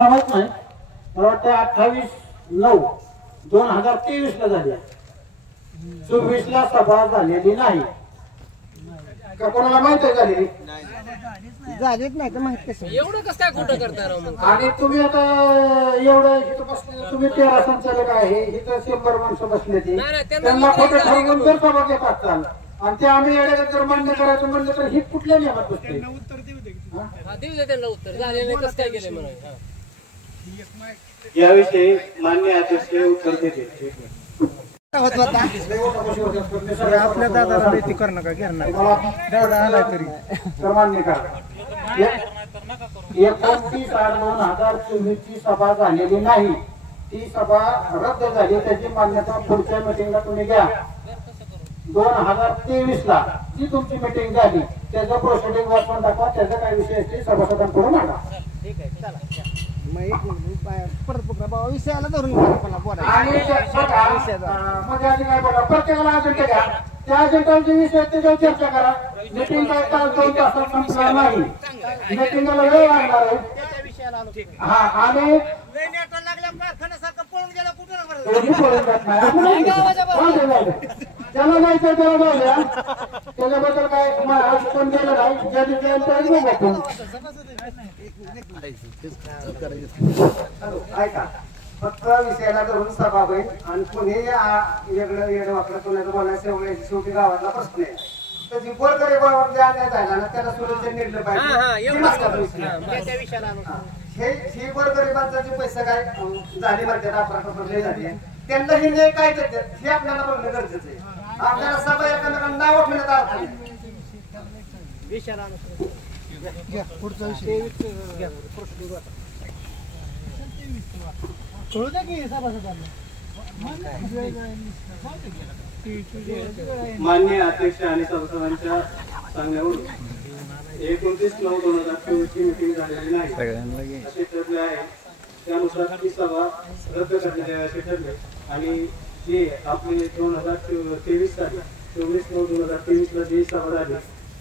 माहित नाही, मला वाटतं 28/9/2023 ला झाली. 24 ला सभा झालेली नाही का? कोणाला माहित आहे झालेली? झालीच नाही तर माहित कसं एवढं कसं काय खोटं करता राव मग? आणि तुम्ही आता एवढं इथं बसले, तुम्ही 13 संचालक आहे, इथं 100 माणसं बसले ती, नाही, त्यांना खोटं ठरवून जर सभा घेत असताल आणि ते आम्ही येड्याला जर मान्य करायचं म्हणलं तर ही कुठल्या नियमात बसते? हा, देऊ दे त्यांना उत्तर. झाले नाही कसं काय केलं म्हणून. हा. याविषयी मान्य अध्यक्ष उत्तर देते. होत होता आपल्या दादाला माहिती कर नका घेणार तेवढा आला तरी तर मान्य करा. 29/8/2024 ची सभा झालेली नाही, ती सभा रद्द झाली. त्याची मान्यता पुढच्या मीटिंगला तुम्ही घ्या. 2023 ला जी तुमची मीटिंग झाली त्याचं प्रोसिडिंग वाचून दाखवा, त्याचा काय विषय असते सभासदांकडून मांडा. ठीक आहे, चला. मग एक मिनिट परत पकडा बाबा विषयाला धरून बोला बोला आणि मध्ये आधी काय बोला, प्रत्येकाला अजेंडा घ्या, त्या अजेंडाचे विषय त्याच्यावर चर्चा करा. मीटिंग काय तास 2 तासात संपणार नाही, मीटिंगला वेळ लागणार आहे. हा, आणि त्याला जायचं त्याला जाऊ द्या, त्याच्याबद्दल काय आज कोण गेलं नाही, ज्या दिवशी ऐका. फक्त विषयाला धरून सभा होईल आणि कोणी वेगळं वेगळं वाकडं कोणाचं बोलायचं शेवटी गावातला प्रश्न आहे. तर जी गोरगरीब अन्याय झाला ना त्याला सुरक्षा निर्णय पाहिजे. हे गोरगरिबांचा जे पैसे काय झाली म्हणतात आपण झाली त्यांना हे न्याय काय देतात हे आपल्याला बघणं गरजेचं आहे. आपल्याला सभा एकमेकांना नाव ठेवण्यात अर्थ नाही. पुढचा विषय कळू द्या की सभासदांना. मान्य अध्यक्ष आणि सभासदांच्या सांगण्यावरून 29/9/2024 ची मीटिंग झालेली नाही असे ठरले आहे. त्यानुसार ती सभा रद्द करण्यात यावी असे ठरले आणि जे आपली 2023 साली 24/9/2023 ला जी सभा झाली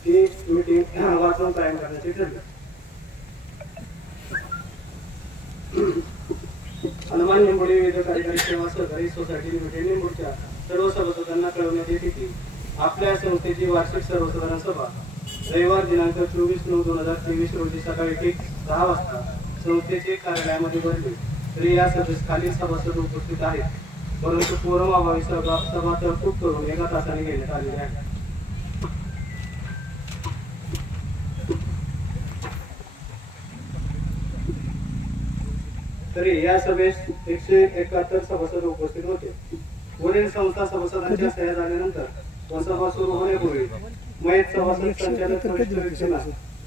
ती मीटिंग वाचून कायम करण्याचे ठरले. हनुमान निंबोडे विविध कार्यकारी सेवा सहकारी सोसायटी लिमिटेड निंबूरच्या सर्व सभासदांना कळवण्यात येते की आपल्या संस्थेची वार्षिक सर्वसाधारण सभा रविवार दिनांक 24/9/2023 रोजी सकाळी ठीक 6 वाजता संस्थेचे कार्यालयामध्ये भरली. तरी या सभेस खालील सभासद उपस्थित आहेत, परंतु कोरम अभावी सभा तहकूब करून 1 तासाने घेण्यात आलेली आहे. तरी या सभेस 171 सभासद उपस्थित होते. वरील संस्था सभासदांच्या सह्या झाल्यानंतर सभा सुरू होण्यापूर्वी मयत सभासद संचालक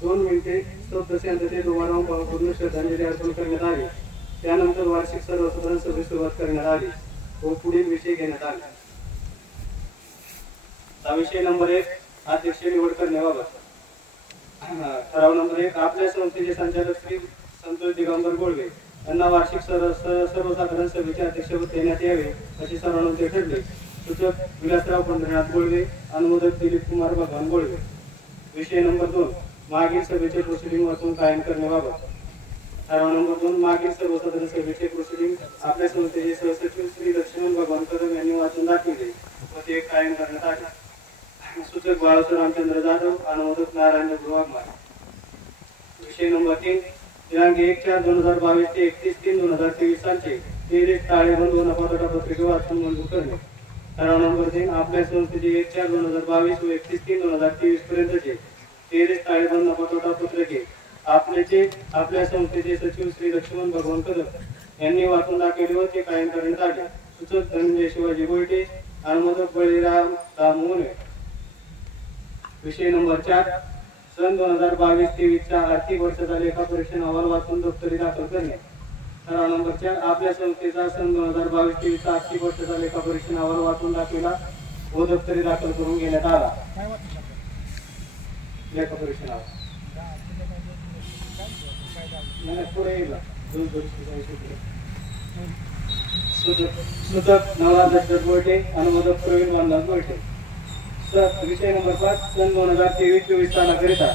2 मिनिटे स्तब्ध शांततेत उभा राहून भावपूर्ण श्रद्धांजली अर्पण करण्यात आली. त्यानंतर वार्षिक सर्वसाधारण सभेस सुरुवात करण्यात आली व पुढील विषय घेण्यात आले. विषय नंबर 1 अध्यक्ष निवड करण्याबाबत. ठराव नंबर 1 आपल्या संस्थेचे संचालक श्री संतोष दिगंबर गोळवे यांना वार्षिक सर्वसाधारण सभेचे अध्यक्षपद देण्यात यावे असे सर्वानुमते ठरले. सूचक विलासराव पंढरीनाथ गोळवे, अनुमोदक दिलीप कुमार भगवान गोळवे. विषय नंबर 2 मागील सभेचे प्रोसिडिंग वाचून कायम करण्याबाबत. ठराव नंबर 2 मागील सर्वसाधारण सभेचे प्रोसिडिंग आपल्या संस्थेचे सहसचिव श्री लक्ष्मण भगवान कदम यांनी वाचून दाखविले व ते कायम करण्यात आले. सूचक बाळासाहेब रामचंद्र जाधव, अनुमोदक नारायण वाघमारे. विषय नंबर 3 दिनांक 1/4/2022 ते 31/3/2023 सालचे 13 ताळेबंद व नफातोटा पत्रिका वाचून मंजूर करणे. ठराव नंबर 3 आपल्या संस्थेचे 1/4/2022 व 31/3/2023 पर्यंतचे 13 ताळेबंद नफातोटा पत्रके आपल्या संस्थेचे सचिव श्री लक्ष्मण भगवान कदम यांनी वाचून दाखवले व ते कायम करण्यात आले. सूचक धनंजय शिवाजी गोयटे, अनुमोदक बळीराम दामोने. विषय नंबर 4 सन 2022-23 च्या आर्थिक वर्षाचा लेखापरीक्षण अहवाल वाचून दप्तरी दाखल करणे. ठराव नंबर 4 आपल्या संस्थेचा सन 2022-23 चा आर्थिक वर्षाचा लेखापरीक्षण अहवाल वाचून दाखविला व दप्तरी दाखल करून घेण्यात आला. लेखापरीक्षण अहवाल सूचक नवराज दशरथ गोयटे, अनुमोदक प्रवीण वामनाथ गोयटे. विषय नंबर 5 सन 2023-24 सालाकरिता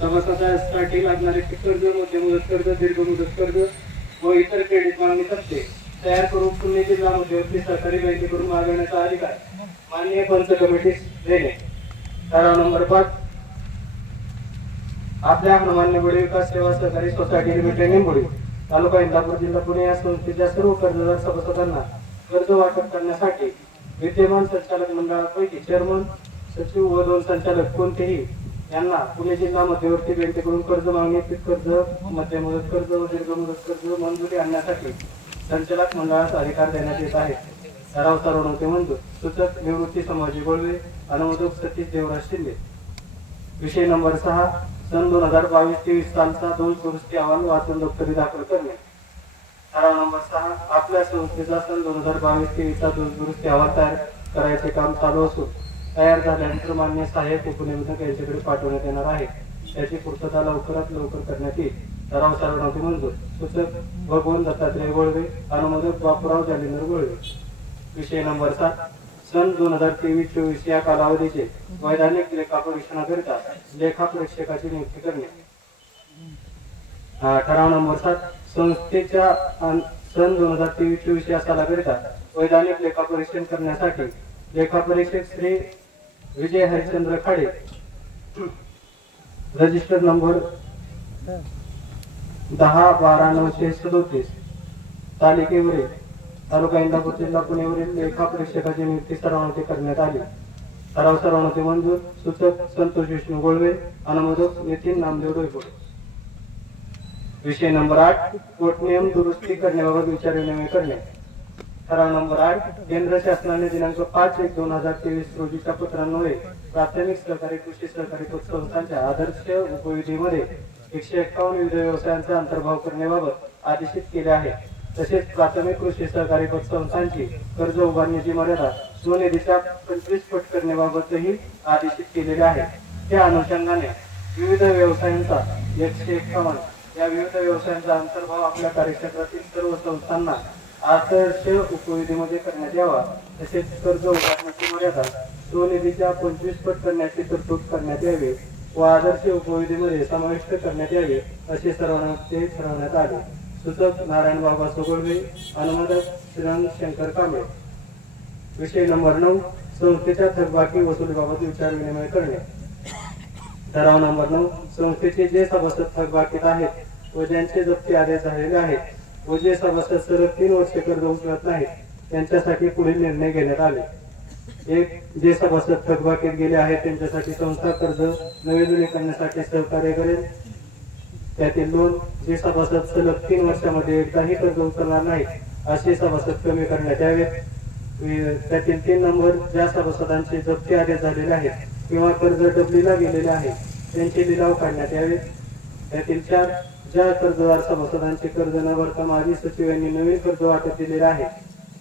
सभासदांसाठी लागणारे कर्ज, मध्यम मुदत कर्ज, दीर्घ मुदत कर्ज व इतर क्रेडिट मागणी करते तयार करून पुणे जिल्हा मध्यवर्ती सहकारी बँकेकडून मागवण्याचा अधिकार माननीय पंच कमिटीस देणे. ठराव नंबर 5 आपल्या हनुमान निंबोडे विकास सेवा सहकारी सोसायटी लिमिटेड निंबोडे तालुका इंदापूर जिल्हा पुणे या संस्थेच्या सर्व कर्जदार सभासदांना कर्ज वाटप करण्यासाठी विद्यमान संचालक मंडळापैकी चेअरमन सचिव व 2 संचालक कोणतेही यांना पुणे जिल्हा मध्यवर्ती बँकेकडून कर्ज मागणी, कर्ज, मध्य मुदत कर्ज व दीर्घ मुदत कर्ज मंजुरी आणण्यासाठी संचालक मंडळास अधिकार देण्यात येत आहे. ठराव सर्वानुमते मंजूर. सूचक निवृत्ती संभाजी गोळवे, अनुमोदक सतीश देवराज शिंदे. विषय नंबर 6 सन 2022-23 सालचा 2 दुरुस्ती अहवाल वाचून दप्तरी दाखल करणे. ठराव नंबर 6 आपल्या संस्थेचा सन 2022-23 चा 2 दुरुस्ती अहवाल तयार करायचे काम चालू असून तयार झाल्यानंतर मान्य सहाय्यक उपनिबंधक यांच्याकडे पाठवण्यात येणार आहे. त्याची पूर्तता लवकरात लवकर करण्यात येईल. ठराव सर्वानुमते मंजूर. सूचक भगवान दत्तात्रय गोळवे, अनुमोदक बापूराव जालिंदर गोळवे. विषय नंबर 7 सन 2023-24 या कालावधीचे वैधानिक लेखापरीक्षणाकरिता लेखापरीक्षकाची नियुक्ती करणे. ठराव नंबर 7 संस्थेच्या सन 2023-24 या सालाकरिता वैधानिक लेखापरीक्षण करण्यासाठी लेखापरीक्षक श्री विजय हरिश्चंद्र खाडे, रजिस्टर नंबर 10/12/937 तालिकेवरील तालुका इंदापूर जिल्हा पुणेवरील लेखापरीक्षकाची नियुक्ती सर्वानुमते करण्यात आली. ठराव सर्वानुमते मंजूर. सूचक संतोष विष्णू गोळवे, अनुमोदक नितीन नामदेव डोईफोडे. विषय नंबर 8 पोटनियम दुरुस्ती करण्याबाबत विचार-विनिमय करणे. ठराव नंबर 8 केंद्र शासनाने दिनांक 5/1/2023 रोजीच्या पत्रान्वये प्राथमिक सहकारी कृषी सहकारी पतसंस्थांच्या आदर्श उपविधीमध्ये 151 विविध व्यवसायांचा अंतर्भाव करण्याबाबत आदेशित केले आहे. तसेच प्राथमिक कृषी सहकारी पतसंस्थांची कर्ज उभारण्याची मर्यादा स्वनिधीच्या 25 पट करण्याबाबतही आदेशित केलेले आहे. त्या अनुषंगाने विविध व्यवसायांचा 151 या विविध व्यवसायांचा अंतर्भाव आपल्या कार्यक्षेत्रातील सर्व संस्थांना आदर्श उपविधीमध्ये करण्यात यावा. तसेच कर्ज उभारण्याची मर्यादा स्वनिधीच्या 25 पट करण्याची तरतूद करण्यात यावी व आदर्श उपविधीमध्ये समाविष्ट करण्यात यावे असे सर्वांचे ठरवण्यात आले. सूचक नारायण बाबा सोगोळवे, अनुमोदक श्रीरंग शंकर कांबळे. विषय नंबर 9 संस्थेच्या थकबाकी वसुलीबाबत विचार-विनिमय करणे. ठराव नंबर 9 संस्थेचे जे सभासद थकबाकीत आहेत व ज्यांचे जप्ती आदेश झालेले आहेत व जे सभासद सलग 3 वर्षे कर्ज उचलत नाहीत त्यांच्यासाठी पुढील निर्णय घेण्यात आले. 1 जे सभासद थकबाकीत गेले आहेत त्यांच्यासाठी संस्था कर्ज नवीन करण्यासाठी सहकार्य करेल. त्यातील 2 जे सभासद सलग 3 वर्षामध्ये एकदाही कर्ज उचलणार नाहीत असे सभासद कमी करण्यात यावेत. त्यातील 3 नंबर ज्या सभासदांचे जप्ती आदेश झालेले आहेत किंवा कर्ज डबलीला गेलेले आहे त्यांचे लिलाव काढण्यात यावे. त्यातील 4 ज्या कर्जदार सभासदांचे कर्ज न भरता माजी सचिव यांनी नवीन कर्ज वाटप दिलेले आहे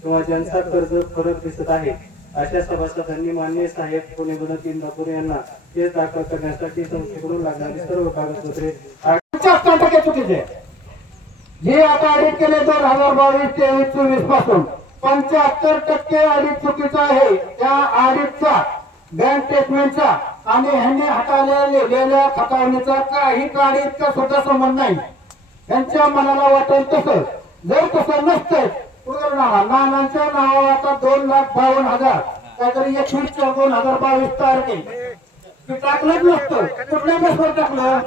किंवा ज्यांचा कर्ज फरक दिसत आहे अशा सभासदांनी मान्य सहाय्यक उपनिबंधक इंदापूर यांना केस दाखल करण्यासाठी संस्थेकडून लागणारी सर्व कागदपत्रे 85% चुकीचे. जे आता ऑडिट केले 2022-23-24 पासून 75% ऑडिट चुकीचा आहे. त्या ऑडिटचा बँक स्टेटमेंटचा आणि ह्यांनी हाताला लिहिलेल्या खतावणीचा काही काळी इतका सुद्धा संबंध नाही. त्यांच्या मनाला वाटेल तसं. जर तसं नसतं नानांच्या नावावर आता 2,52,000 काहीतरी 21/4/2022 तारखे टाकलंच नसतं. कुठल्या बेसवर टाकलं?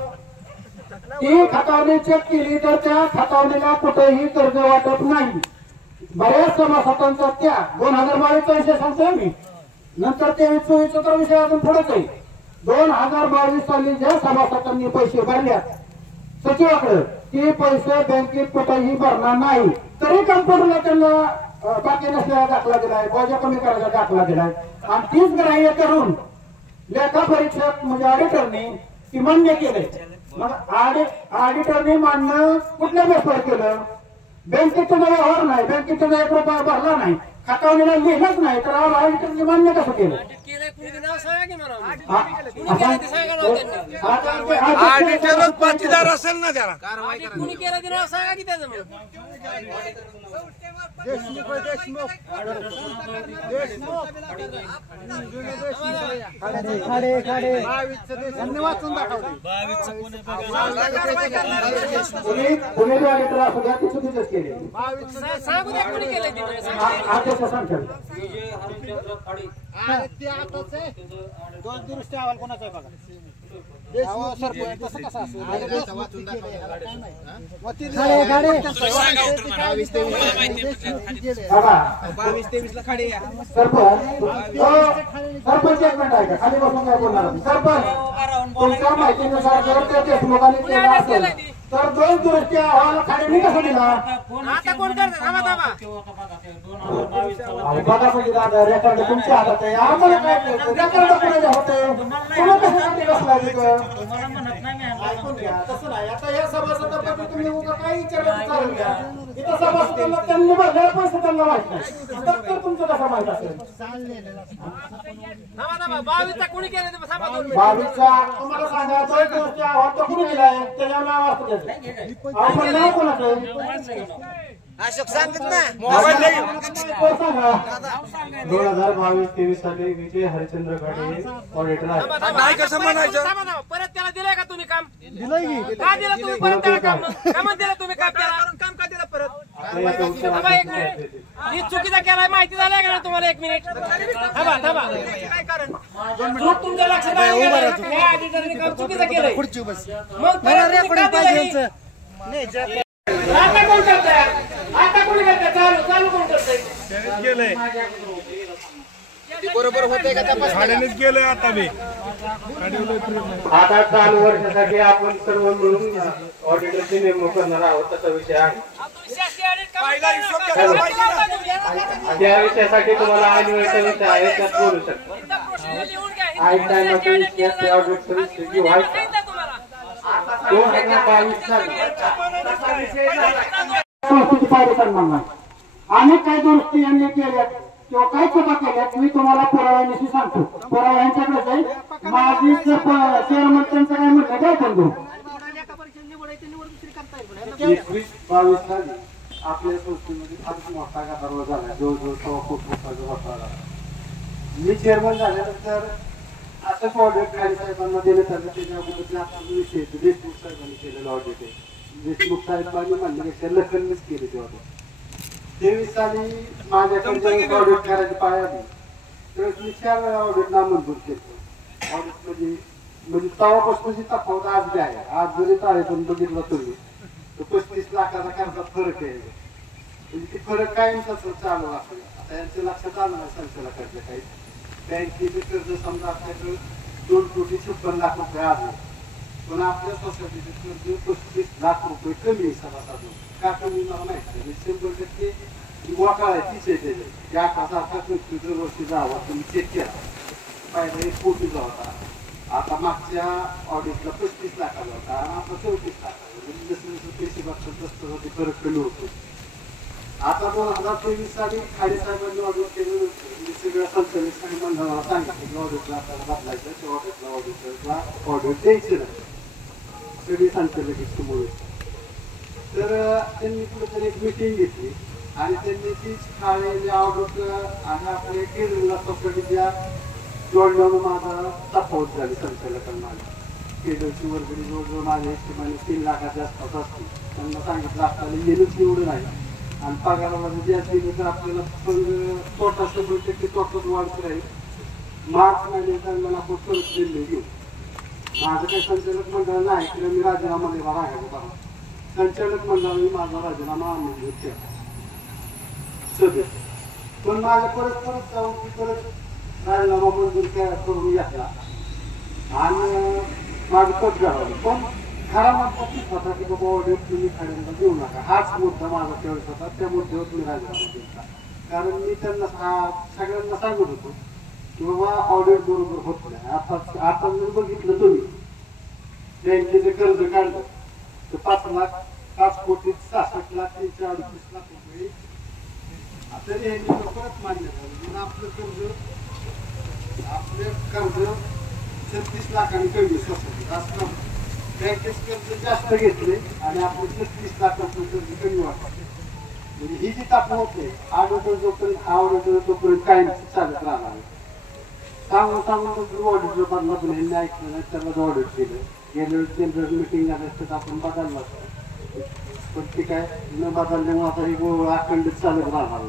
ती खतावणी चेक केली तर त्या खतावणीला कुठेही कर्ज वाटप नाही. बऱ्याच सभासदांचा त्या 2022चा विषय सांगतोय मी. नंतर 23-24 विषय अजून पुढेच आहे. 2022 साली ज्या सभासदांनी पैसे भरल्यात सचिवाकडे ते पैसे बँकेत कुठेही भरणार नाही तरी कम्प्युटरला त्यांना बाकी नसलेला दाखला दिलाय, बोजा कमी करायचा दाखला दिलाय आणि तीच ग्राह्य करून लेखा परीक्षक म्हणजे ऑडिटरने ती मान्य केलंय. मग ऑडिटरने मान्य कुठल्या बेसवर केलं? बँकेचा व्यवहार नाही, बँकेचा 1 रुपया भरला नाही, खातावणीला लिहिलंच नाही तर ऑडिटरने मान्य कसं केलं? केलंय कुणी नाव सांगा की मला कुणी केलं ते सांगा नाव त्यांनी ऑडिटरच पाचीदार असेल ना त्याला कुणी केलं ते नाव सांगा की त्याचं मग पुणे ऑडिटर असू द्या ते चुकीचंच केले सांगू द्या कुणी केलंय ते मला सांगा. दोन दुरुस्ती अहवाल कोणाचा आहे बघा सरपंच एक मिनिट आहे का खाली बसून काय बोलणार सरपंच तुमच्या माहितीनुसार जर त्या देशमुखाने केला असेल तर दोन दुरुस्ती अहवाल खाली मी कसं दिला आता कोण करतं थांबा थांबा बघा म्हणजे दादा रेकॉर्ड तुमच्या हातात आहे आम्हाला काय रेकॉर्ड कोणाच्या होते कोणा कशासाठी बसला तिथं ऐकून घ्या तसं नाही आता या सभासदांबद्दल तुम्ही उगा काय विचारलं चालू घ्या इथं सभासदांना त्यांनी भरलेला पैसा त्यांना माहित नाही तर तुमचं कसं माहित असेल थांबा थांबा 22 कुणी केलं ते सांगा दोन मिनिटं. 22 तुम्हाला सांगा दोन गोष्टी आहोत तर कुणी दिलाय त्याच्यावर नाव असतं त्याचं आपण नाव कोणाचं अशोक सांगत ना 2022-23 साली विजय हरिश्चंद्र गाडे ऑडिटर आहे. नाही कसं म्हणायचं थांबा थांबा परत त्याला दिलंय का तुम्ही काम दिलंय की का दिलं तुम्ही परत त्याला काम का म्हणून दिलं तुम्ही काम त्याला काम का दिलं परत थांबा एक मिनिट ही चुकीचा केलाय माहिती झालंय का तुम्हाला एक मिनिट थांबा थांबा काय कारण चूक तुमच्या लक्षात आलं का? या ऑडिटरने काम चुकीचं केलंय खुर्ची बस मग परत तुम्ही का दिलं नाही? आता कोण करतंय आता कोणी करतंय चालू चालू कोण करतंय गेलंय बरोबर होतंय का तपास खाण्यानेच गेलंय आता मी आता चालू वर्षासाठी आपण सर्व मिळून ऑडिटरची नेमणूक करणार आहोत तसा विषय आहे. त्या विषयासाठी तुम्हाला ऐन वेळचा विषय आहे त्यात बोलू शकतो. ऐन टायमाचा विषय त्या ऑडिटचा विषय किंवा 2022 साली संस्थेची पायरी सन्मान नाही अनेक काही दुरुस्ती यांनी केल्या किंवा काही चुका केल्यात मी तुम्हाला पुराव्याविषयी सांगतो पुरावा यांच्याकडेच आहे माझी चेअरमन त्यांचं काय म्हटलं काय पण 21-22 साली आपल्या संस्थेमध्ये फार मोठा गदारोळ झाला जवळजवळ 100 कोटी रुपयाचा घोटाळा झाला. मी चेअरमन झाल्यानंतर असं ऑडिट खाली साहेबांना देण्यात आलं त्याच्या अगोदर आपण विषय देशमुख साहेबांनी केलेलं ऑडिट आहे देशमुख साहेबांनी म्हणण्यापेक्षा लखननीच केले ते ऑडिट. 23 साली माझ्याकडे ऑडिट करायची पाय आली त्यावेळेस मी 4 वेळा ऑडिट नामंजूर केलं ऑडिट म्हणजे तवापासूनची तफावत आज बी आहे आज जरी ताळेतून बघितलं तुम्ही तर 35 लाखाचा कर्जात फरक आहे म्हणजे ते फरक कायमचा चालू असेल. आता यांच्या लक्षात आलं नाही संचालकांचं काही बँकेचे कर्ज समजा आपल्याकडे 2,56,00,000 रुपये आहे पण आपल्या सोसायटीचे कर्ज 35 लाख रुपये कमी आहे सभासद का कमी मला माहिती नाही 100% वाटाळ आहे तीच आहे त्याचे त्या आकाशाचा वर्षी जावा तुम्ही चेक केला पहिला 1 कोटीचा होता आता मागच्या ऑडिटला 35 लाखाचा होता आणि आता 34 लाखाचा म्हणजे जसं जसं पैसे बघतात तसं ते फरक कमी होतो. आता 2023 साली खाडे साहेबांनी ऑडिट केलं सगळ्या संचालक मंडळाला सांगितलं की ऑडिटला आपल्याला बदलायचं त्या ऑडिटरला ऑडिट द्यायचं नाही सगळी संचालक मुळे तर त्यांनी कुठेतरी एक मिटिंग घेतली आणि त्यांनी तीच खाळे ऑडिट आणि आपल्या केरळला सोसायटीच्या जोडण्यावर माझा तफावत झाली संचालकांना केरळची वर्गणी जवळजवळ माझ्या हिशोबाने 3 लाखाच्या आसपास असते त्यांना सांगितलं आपल्याला येणंच एवढं नाही आणि पगारामध्ये ज्या दिली तर आपल्याला तोटा 100% तोटाच वाढत राहील मार्च महिन्यात त्यांना आपण परत दिले घेऊ माझं काही संचालक मंडळ नाही किंवा मी राजीनामा दिला राहायला बघा संचालक मंडळाने माझा राजीनामा मंजूर केला सध्या पण माझं परत जाऊन परत राजीनामा मंजूर करून घेतला आणि माझं पद घडवलं पण खरा मुद्दा तीच होता की बाबा ऑडिट तुम्ही खाड्यांना देऊ नका हाच मुद्दा माझा त्यावेळेस होता त्या मुद्द्यावर मी राजीनामा दिला कारण मी त्यांना सगळ्यांना सांगत होतो की बाबा ऑडिट बरोबर होत नाही आता जर बघितलं तुम्ही बँकेचे कर्ज काढलं तर 5,05,66,38,38 रुपये तरी यांनी परत मान्य झालं आपलं कर्ज आपले कर्ज 36 लाखांनी कमी सोसायटी असं बँकेच कर्ज जास्त घेतले आणि आपले 36 लाखांचं कर्ज कमी वाटलं. म्हणजे ही जी तापण होते ऑडिटर जोपर्यंत ऑडिटर तोपर्यंत कायमची चालत राहणार. सांगून ऑडिटर बनला पण ह्यांनी ऐकलं नाही, त्याला ऑडिट केलं. गेल्या वेळेस जनरल मिटिंग झालं तर आपण बदलला पण ते काय न बदलल्यामुळे आता हे अखंडित चालत राहणार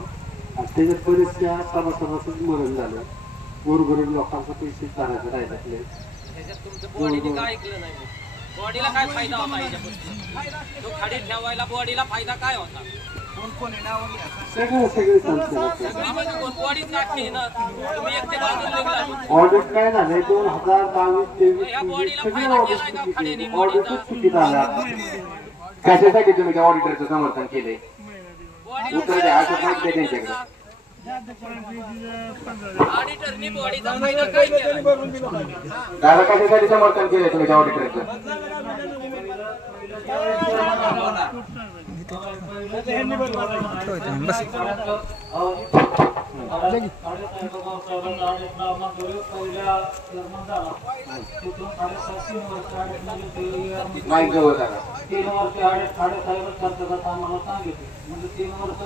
आणि त्याच्यात बरेचशा सभासदाचंच मरण झालं. गोरगरीब लोकांचा पैसे चालायचे राहिले. त्याच्यात तुमचं बॉडीने काय ऐकलं नाही. बॉडीला काय फायदा होता याच्यापासून? तो खाली ठेवायला बॉडीला फायदा काय होता? सगळे सगळी म्हणजे कोण बॉडीच लागते ना. तुम्ही एकटे बाजूला निघाला. ऑडिट काय झालंय 2022-23 या बॉडीला फायदा केलाय का खाड्याने ऑडिटच चुकी झाला. कशासाठी तुम्ही त्या ऑडिटरचं समर्थन केलंय? बॉडीला उत्तर द्या. असं सांगते त्यांच्याकडे. ऑडिटरनी बॉडीचा फायदा काय केलाय? दादा कशासाठी समर्थन केलंय तुम्ही त्या ऑडिटरचं? माईक जवळ करा. 3 वर्ष साडेसाहेबच खर्च आम्हाला सांगितले. म्हणजे 3 वर्ष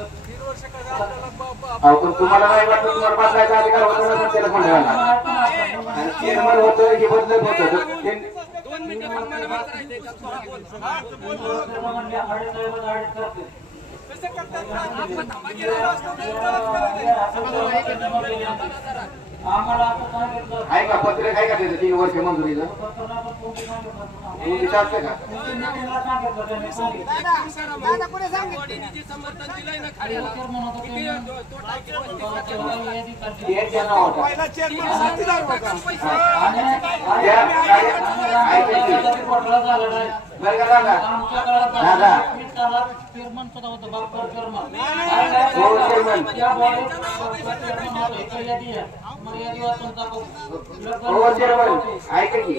अहो पण तुम्हाला नाही वाटत तुम्हाला बदलायचा अधिकार होता ना त्याला मंडळाला? आणि चेअरमन होतं हे बदलत होतं. 2 मिनिटं पण मला वाचायचं आहे. म्हणजे साडेसाहेबच ऑडिट करते. आम्हाला असं सांगितलं आहे का पत्रक आहे का त्याचं 3 वर्ष मंजुरीचं? तुम्ही विचारते का? बॉडीने जे समर्थन दिलंय ना खाड्याला किती तोटा आहे? 35 त्यांच्या नावावर का? बरं का दादा? दादा चेअरमन सुद्धा होतं बाप्पा चेअरमन. हो चेअरमन. हो चेअरमन ऐका की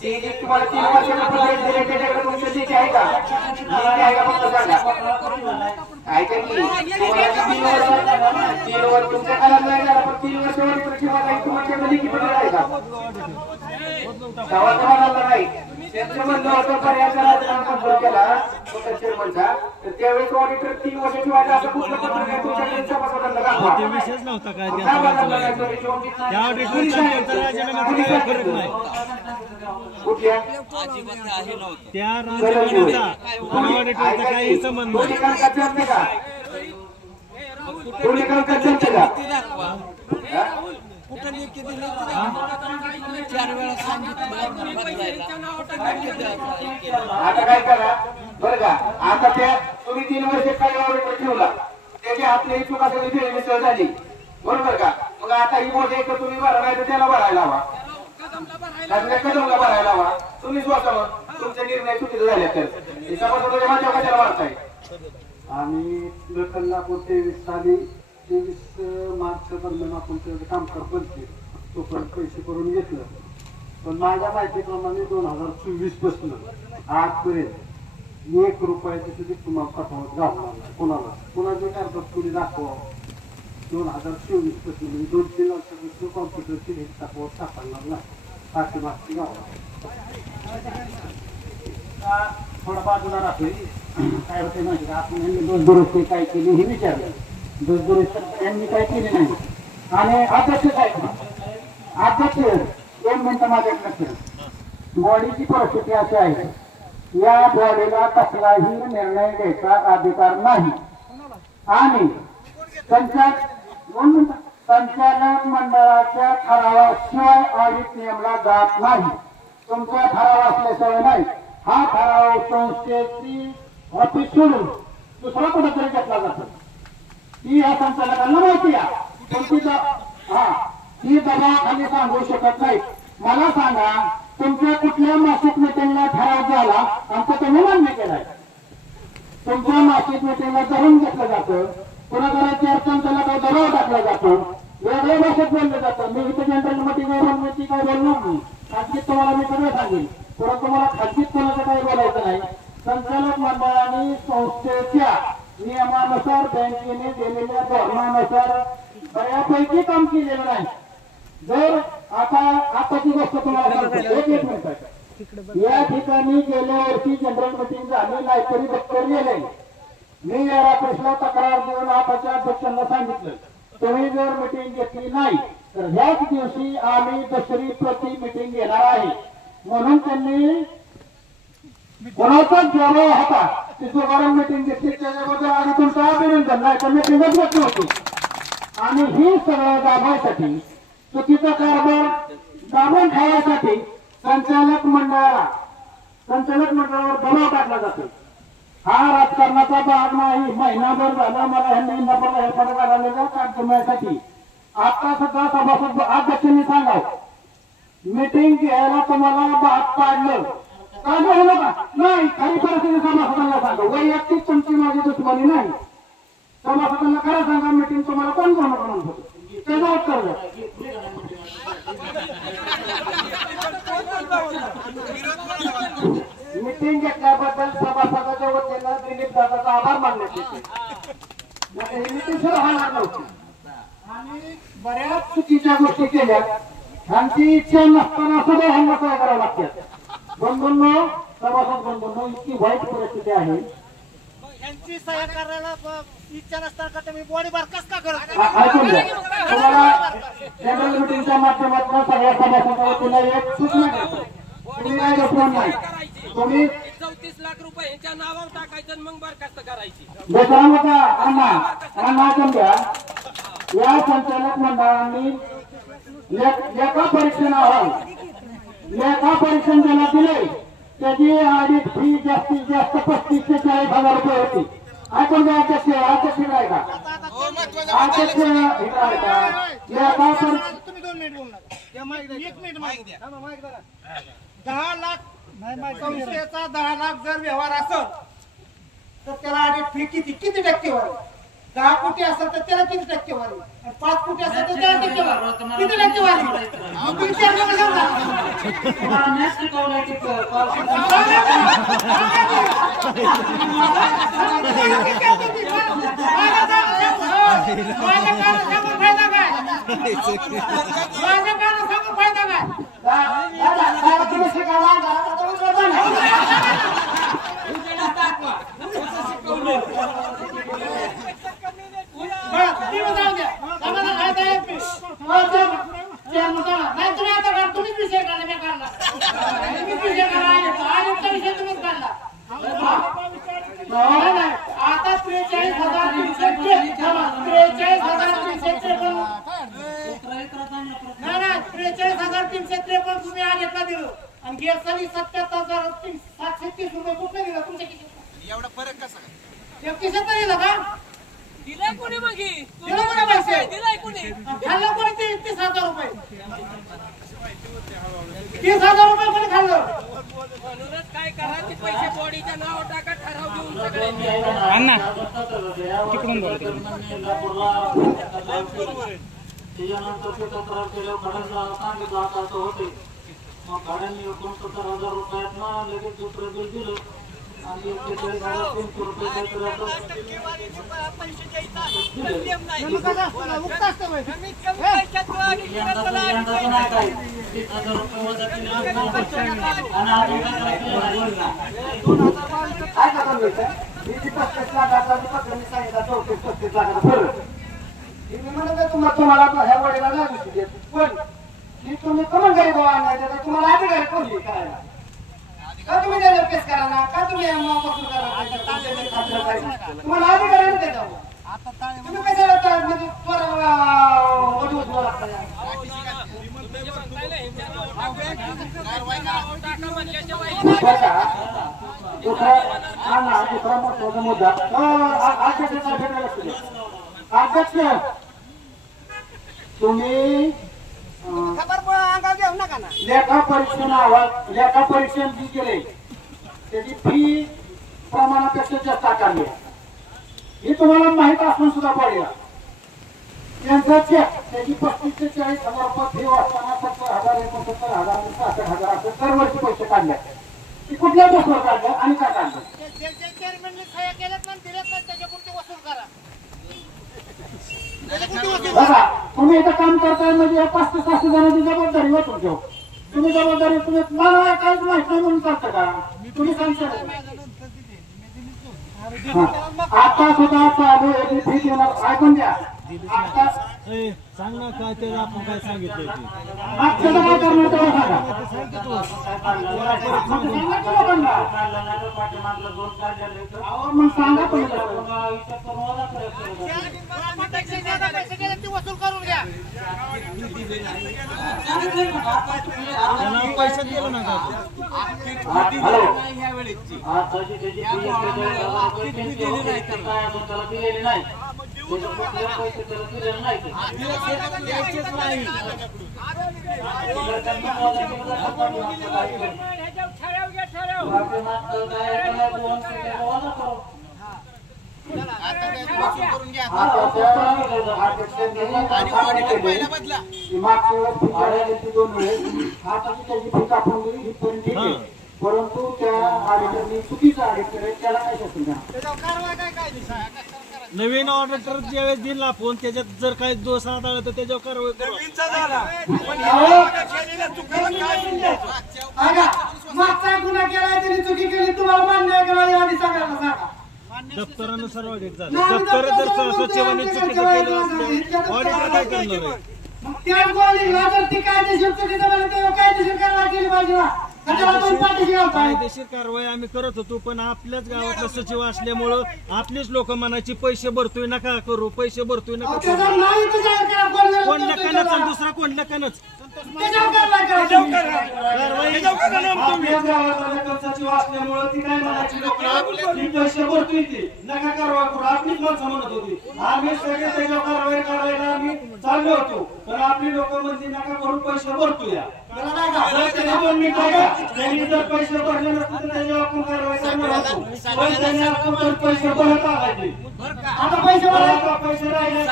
ती जी तुम्हाला 3 वर्षांपूर्वी दिले त्याच्याकडे तुमचं नीती आहे का? नीती आहे का फक्त सांगा. ऐका की तुम्हाला 3 वर्ष तुमच्या काळात नाही झाला पण 3 वर्षावर तुमच्याकडे लिखित पत्र आहे का? सवाल नाही. त्यांचं म्हणणं होतं पर्यायाचा राजीनामा केला चेअरमनचा तर त्यावेळेस ऑडिटर 3 वर्षाची वाट असं कुठलं पत्र नाही तुमच्याकडे सभासदांना दाखवा. विषयच नव्हता काय त्या ऑडिटरचा राजीनाम्याचा काही फरक नाही. कुठल्या त्या राजीनाम्याचा ऑडिटरचा काही संबंध नाही. आता काय करा बरं का आता त्या तुम्ही 3 वर्ष काही ऑडिटर ठेवला त्याची आपली चूक असेल फेरमिसळ झाली बरोबर का? मग आता ही मोठे एक तुम्ही भरा नाही तर त्याला भरायला हवा. कदमला भरायला हवा. तुम्ही स्वतः तुमचे निर्णय चुकीचे झाले तर सभासदाच्या माझ्या कशाला वाढताय? आणि लोकांना 23 साली 23 मार्च दरम्यान आपण त्याचं कामकाज बंद केलं. तोपर्यंत पैसे करून घेतलं पण माझ्या माहितीप्रमाणे 2024 पासून आजपर्यंत 1 रुपयाची सुद्धा तुम्हाला पाठवत घालणार नाही. कोणाला कोणाचे कागद कुणी दाखवा 2024 पासून म्हणजे 2-3 वर्षापासून कॉम्प्युटरची हेच दाखवत सापडणार नाही. पाठीमागची गावाला थोडा बाजूला राहतोय. काय होते माहिती का आपण यांनी दोषदुरुस्ती काय केली हे विचारलं. दोषदुरुस्ती यांनी काय केली नाही. आणि अध्यक्ष साहेब अध्यक्ष 2 मिनिटं माझ्याकडे बॉडीची परिस्थिती अशी आहे या बॉडीला कसलाही निर्णय घ्यायचा अधिकार नाही आणि संचालक मंडळाच्या ठरावाशिवाय ऑडिट नेमला जात नाही. तुमचा ठराव असल्याशिवाय नाही. हा ठराव संस्थेची ऑफिस सोडून दुसरा कुठेतरी घेतला जातो. ती या संचालकांना माहिती आहे. तुमची ही दबावाखाली सांगू शकत नाही. मला सांगा तुमच्या कुठल्या मासिक मिटिंगला ठराव झाला आमचा तुम्ही मान्य केलाय. तुमच्या मासिक मिटिंगला धरून घेतलं जातं. कुणाकडे चर्चांचा दबाव टाकला जातो. वेगळ्या भाषेत बोललं जातं. मी इथे जनरल मिटिंगची काय बोलणार नाही. खाजगीत तुम्हाला मी सगळं सांगेन परंतु मला खाजगीत कोणाचं काही बोलायचं नाही. संचालक मंडळाने संस्थेच्या नियमानुसार बँकेने दिलेल्या धोरणानुसार बऱ्यापैकी काम केलेलं नाही. जर आताची गोष्ट तुम्हाला सांगतो, एक मिनिट आहे. या ठिकाणी गेल्या वर्षी जनरल मीटिंग झाली, नाहीतरी दप्तर गेले. मी या रात्रीला तक्रार देऊन आताच्या अध्यक्षांना सांगितलं, तुम्ही जर मीटिंग घेतली नाही तर ह्याच दिवशी आम्ही दुसरी प्रति मीटिंग घेणार आहे. म्हणून त्यांनी कोणाचाच जवळ होता ती जोपर्यंत मीटिंग घेतली त्याच्याबद्दल आधी तुमचं अभिनंदन. नाही तर मीटिंगच घेतली होती. आणि ही सगळं दाबासाठी, चुकीचा कारभार दाबून ठेवण्यासाठी संचालक मंडळावर दबाव टाकला जातो. हा राजकारणाचा भाग नाही. महिनाभर झाला मला ह्यांनी नफा हेरफार करायला कार्यक्रमासाठी. आता सुद्धा सभासद अध्यक्षांनी सांगावं, मीटिंग घ्यायला तुम्हाला भाग पाडलं का नाही. काही परिस्थिती सभासदांना सांगा. वैयक्तिक तुमची माझी दुश्मनी नाही. सभासदांना खरं सांगा, मीटिंग तुम्हाला कोण म्हणून होतं त्याचं उत्तर द्या. मीटिंग घेतल्याबद्दल सभासदाच्या वतीनं दिलीप दादाचा आभार मानण्यात येते. ही मीटिंग सुद्धा होणार नव्हती आणि बऱ्याच चुकीच्या गोष्टी केल्या. ह्यांची इच्छा नसताना सुद्धा ह्यांना काय करावं लागतात. बंधूंनो, सभासद बंधूंनो, इतकी वाईट परिस्थिती आहे. यांची सह्या करायला इच्छा नसताना का तुम्ही बॉडी बारकास का करत? ऐकून घ्या. तुम्हाला जनरल मीटिंगच्या माध्यमातून सगळ्या सभासदांच्या वतीनं एक सूचना करतो. तुम्ही काय दुश्मन नाही. तुम्ही 34 लाख रुपये यांच्या नावावर टाकायचं आणि मग बरखास्त करायची. बेसरांचा अण्णा ऐकून घ्या. या संचालक मंडळांनी लेखा परीक्षण अहवाल ज्यांना दिले त्याची ऑडिट फी जास्तीत जास्त 35 ते 40,000 रुपये होती. ऐकून घ्या. अध्यक्ष आहे का? अध्यक्ष आहे का? लेखा तुम्ही 2 मिनिट बोलू नका. 1 मिनिट माहिती द्या. 10 लाख संस्थेचा 10 लाख जर व्यवहार असेल तर त्याला ऑडिट फी किती टक्केवारी? 10 कोटी असेल तर त्याला किती टक्केवारी? 5 कोटी असेल तर त्याला टक्केवारी किती टक्केवारी? तुम्ही विचार करा तुम्हीच विषय काढला. मी काढला. तुम्हीच विषय काढला. आता 43,353 तुम्ही आलेटला दिलं आणि गेरसाली 77,730 रुपये कुठे दिलं तुमच्या किती? एवढा फरक कसा? 31 दिलं का? दिलाय कोणी मग? दिलं कोणी पैसे? दिलाय कोणी? खाल्लं कोणी? 30,000 रुपये. 30,000 रुपये कोणी खाल्लं? म्हणूनच काय करा, ते पैसे बॉडीच्या नावावर टाका, ठराव घेऊन सगळे. त्याच्यानंतर ते तक्रार केल्यावर भाड्याला सांगितलं आता असं होते. मग भाड्याने 69,000 रुपयातनं लगेच दुसरं बिल दिलं आणि 41,300 रुपये काहीतरी तुम्हाला ह्या वडीला नाही देत पण तुम्ही कमन घरी गोवा आणायचं तुम्हाला अधिकारी कोणली करायला का? तुम्ही त्याला केस करा ना का? तुम्ही तुम्हाला अधिकारी देता. तुम्ही कशाला म्हणजे दुसरा महत्वाचा मुद्दा अध्यक्ष तुम्ही लेखा परीक्षण जी केले त्याची फी प्रमाणापेक्षा जास्त आकारली हे तुम्हाला माहित असून सुद्धा पडेल. त्यांचा चेक त्याची 35 ते 40,000 रुपये फी वाचताना 70,000 69,000 66,000 असं दरवर्षी पैसे काढले. ती कुठल्या बसवर काढलं आणि काय काढलं? बघा तुम्ही इथं काम करताय म्हणजे 500-600 जणांची जबाबदारी होतो ठेव. तुम्ही जबाबदारी तुम्ही मला काहीच माहित नाही म्हणून करता का तुम्ही सांगता. आता सुद्धा चालू आहे फी देणार ऐकून द्या. आता सांग ना काय ते आपण काय सांगितलं मागचं काय करणार तेव्हा सांगा. मग सांगा तुम्ही वसूल करून घ्या. पैसे दिलं ना का परंतु त्या ऑडिटरनी चुकीचं ऑडिटर आहे त्याला काय शासन नवीन ऑडिटर ज्यावेळेस दिला फोन त्याच्यात जर काही दोष आढळला तर त्याच्यावर कारवाई मागचा गुन्हा केलाय त्यांनी चुकी केली तुम्हाला मान्य आहे का आधी सगळ्यांना सांगा. दप्तरानं सर्व ऑडिट झालं. दप्तर जर सचिवांनी चुकीचं केलं असलं ऑडिटर काय करणार आहे. त्याच गोळीला जर ती कायदेशीर चुकीचं झालं तेव्हा कायदेशीर कारवाई केली पाहिजे ना. कायदेशीर कारवाई आम्ही करत होतो पण आपल्याच गावातला सचिव असल्यामुळं आपलीच लोक म्हणायची पैसे भरतोय नका करू पैसे भरतोय नका कोण लकानच आणि दुसरा कोण लकानच सचिव असल्यामुळे ती काय म्हणायची पैसे भरतोय ती नका कारवाई करू आपलीच माणसं म्हणत होती. आम्ही सगळे त्याच्यावर कारवाई करायला आम्ही चाललो होतो पण आपली लोक म्हणजे नका करून पैसे भरतोय. त्यांनी जर पैसे भरले नसते तर त्याच्यावर आपण कारवाई करणार होतो पण त्यांनी आपण पैसे भरत आले. आता पैसे राहिले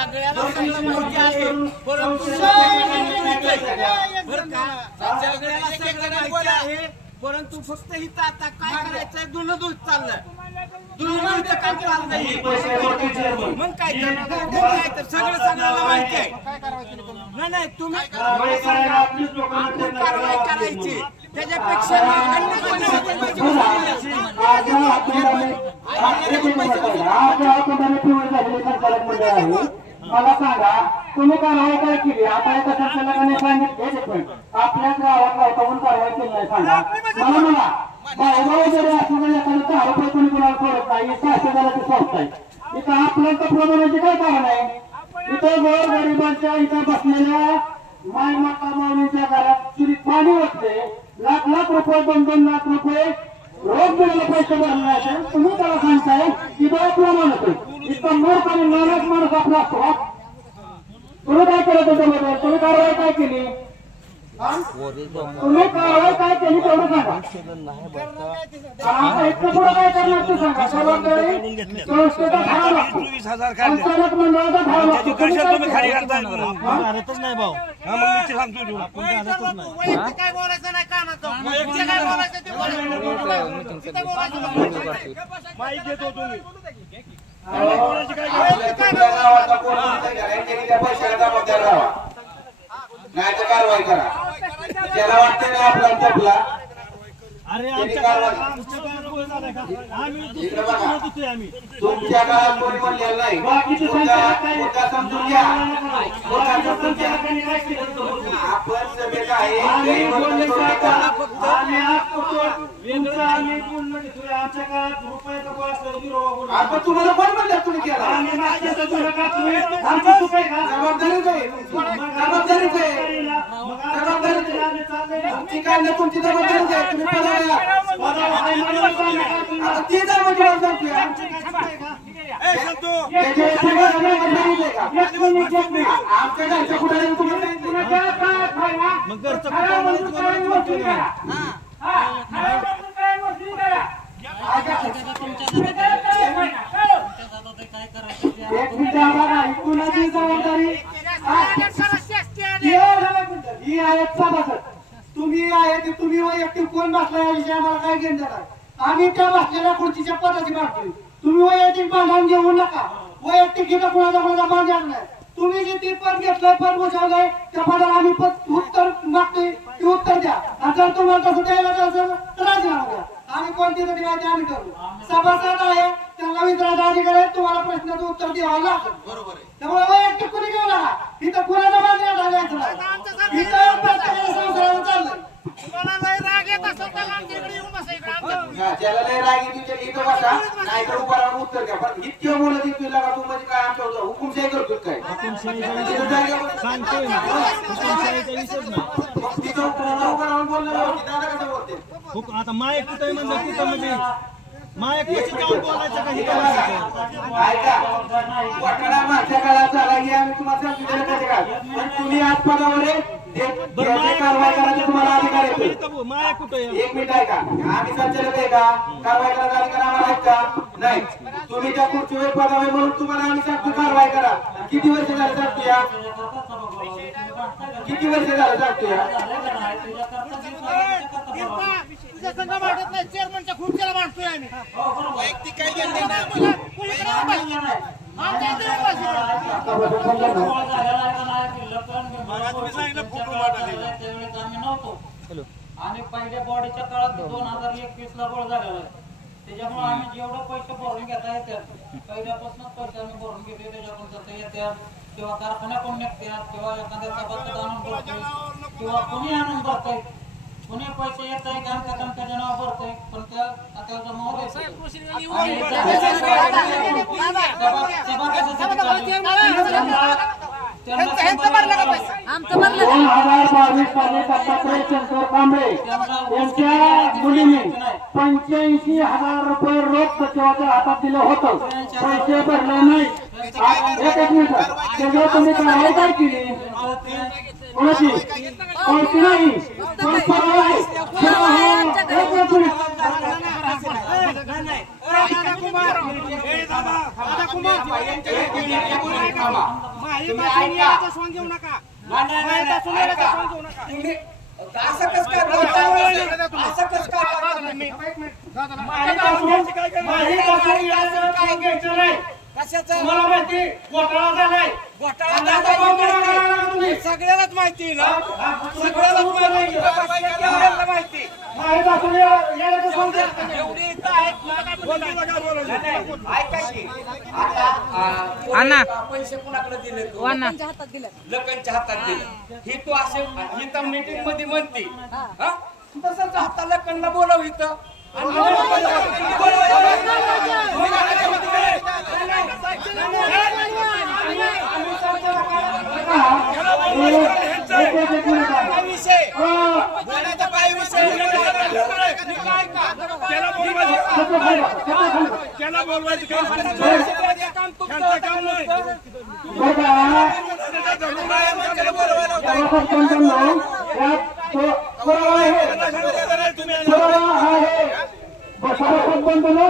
परंतु फक्त इथं आता काय करायचंय दुर्नदूष चाललंय. दुर्नदूषचं काम चाललंय मग काय तर सगळं सगळ्याला माहिती आहे. नाही तुम्ही कारवाई करायची त्याच्यापेक्षा मला सांगा तुम्ही कारवाई काय केली. आता एका संचालकाने सांगितले आपल्याच गावात लावून कारवाई केली नाही सांगा मला. मला भाऊ जरी असलं एखादं 10 रुपये कोणी कोणाला सोडत नाही 600 संस्था आहे. इथं आपल्याला प्रमाणाचे काय कारण आहे. इथं गोर गरिबांच्या इथं बसलेल्या माय माता माऊलींच्या घरात चुरीत पाणी वाटते. लाख लाख रुपये 2-2 लाख रुपये रोज तुम्हाला पैसे भरले नाही तुम्ही त्याला सांगताय की बा प्रमाण होतं. इतका मूर्ख आणि नालायक माणूस आपला असतो. तुम्ही काय केलं त्याच्यामध्ये तुम्ही कारवाई काय केली. तुम्ही कारवाई काय केली तेवढं सांगा. आता इतकं पुढं काय करणार ते सांगा. जबाबदारी संस्थेचा भाव लागतो संचालक मंडळाचा भाव लागतो. घालतच नाही भाऊ आपण घालतच नाही. काय बोलायचं नाही कानाचं काय बोलायचं ते नाही तर कारवाई करा. त्याला वाटतं ना आपला चपला अरे आमच्या काळात आम्ही तुमच्या काळात कोणी म्हणलेलं नाही. मुद्दा समजून घ्या. आपण सभेत आहे आपण तुम्हाला कोण म्हणलं तुम्ही केला. जबाबदारीच आहे जबाबदारीच आहे तुमची काय ना तुमची जबाबदारीच आहे. तुम्ही पदाला ती जबाबदारी आमच्या घरच्या कुठे मग घरचं कुणाची जबाबदारी ही आहे सभासद. तुम्ही आहे ते तुम्ही वैयक्तिक कोण बसला याविषयी आम्हाला काय घेणं देणार. आम्ही त्या बसलेल्या खुर्चीच्या पदाची मागतोय. तुम्ही वैयक्तिक भांडण घेऊ नका. वैयक्तिक घेणं कुणाचा बांधणार नाही. तुम्ही जे ते पद घेतलंय पद बजावलंय त्या पदाला आम्ही उत्तर मागतोय ते उत्तर द्या आणि जर तुम्हाला तसं द्यायला असेल तर राजीनामा द्या आम्ही कोणती तरी माहिती आम्ही ठरवू सभासद आहे त्यांना विचारायचा अधिकार आहे तुम्हाला प्रश्नाचं उत्तर द्यावं लागेल बरोबर आहे त्यामुळे वैयक्तिक कुणी घेऊ नका इथं कुणाच्या बाजूला जायचं नाही इथं प्रत्येकाच्या संसाराला चाललंय तुम्हाला लय राग येत असेल तर आमच्या इकडे येऊन बसा इकडे आमच्या ज्याला लय राग येतो इथं बसा नाही तर उभा राहून उत्तर द्या पण इतकं बोलत येतो का तू म्हणजे काय आमच्या हुकुमशाही करतो काय सांगतोय ना हुकुमशाहीचा विषयच नाही तिथं उभं राहून बोलणं दादा कसं बोलते आता माय कुठे म्हणलं तिथं म्हणजे माय कुठे जाऊन बोलायचं काही करायचं ऐका वटाणा मागच्या काळात झाला की आम्ही तुम्हाला सांगितलं कसे काय पण तुम्ही आज पदावर कारवाई करायचा तुम्हाला अधिकार येतो माया कुठे एक मिनिट आहे का आम्ही संचालक आहे का कारवाई करायचा अधिकार आम्हाला आहेत का नाही तुम्ही त्या खुर्चीवर पदावर म्हणून तुम्हाला आम्ही सांगतो कारवाई करा किती वर्ष झालं सांगतो या किती वर्ष झालं सांगतो या तुझ्या संघ वाटत नाही चेअरमनच्या खुर्चीला मांडतोय आम्ही वैयक्तिक काही घेत नाही आणि पहिल्या बॉडीच्या काळात 2021 ला गोळ झालेला आहे त्याच्यामुळे आम्ही जेवढे पैसे भरून घेता येतात पहिल्यापासूनच पैसे आम्ही भरून घेतले त्याच्याकडून जाता येतात किंवा कारखान्याकडून निघतात किंवा एखाद्या सभासद आणून भरतोय किंवा कोणी आणून भरतोय कोणी पैसे येत आहे त्यांच्या नाव भरतोय पण त्या जमा शंकर कांबळे यांच्या मुलीने 85,000 रुपये रोख सचिवाच्या हातात दिलं होतं पैसे भरले नाही एक मिनिट त्याच्यावर तुम्ही कारवाई काय केली कोणाची कोणती नाही पण परवा आहे घेऊ नका असं कसं काय बोलता असं कसं काय घ्यायचं नाही कशाचं मला माहिती घोटाळा झालाय सगळ्यालाच माहिती ना सगळ्यालाच माहिती एवढी इथं आहेत अण्णा पैसे कुणाकडे दिले लोकांच्या हातात दिले ही तू असे इथं मीटिंग मध्ये म्हणते तसंच हाताला कन्ना बोलाव इथं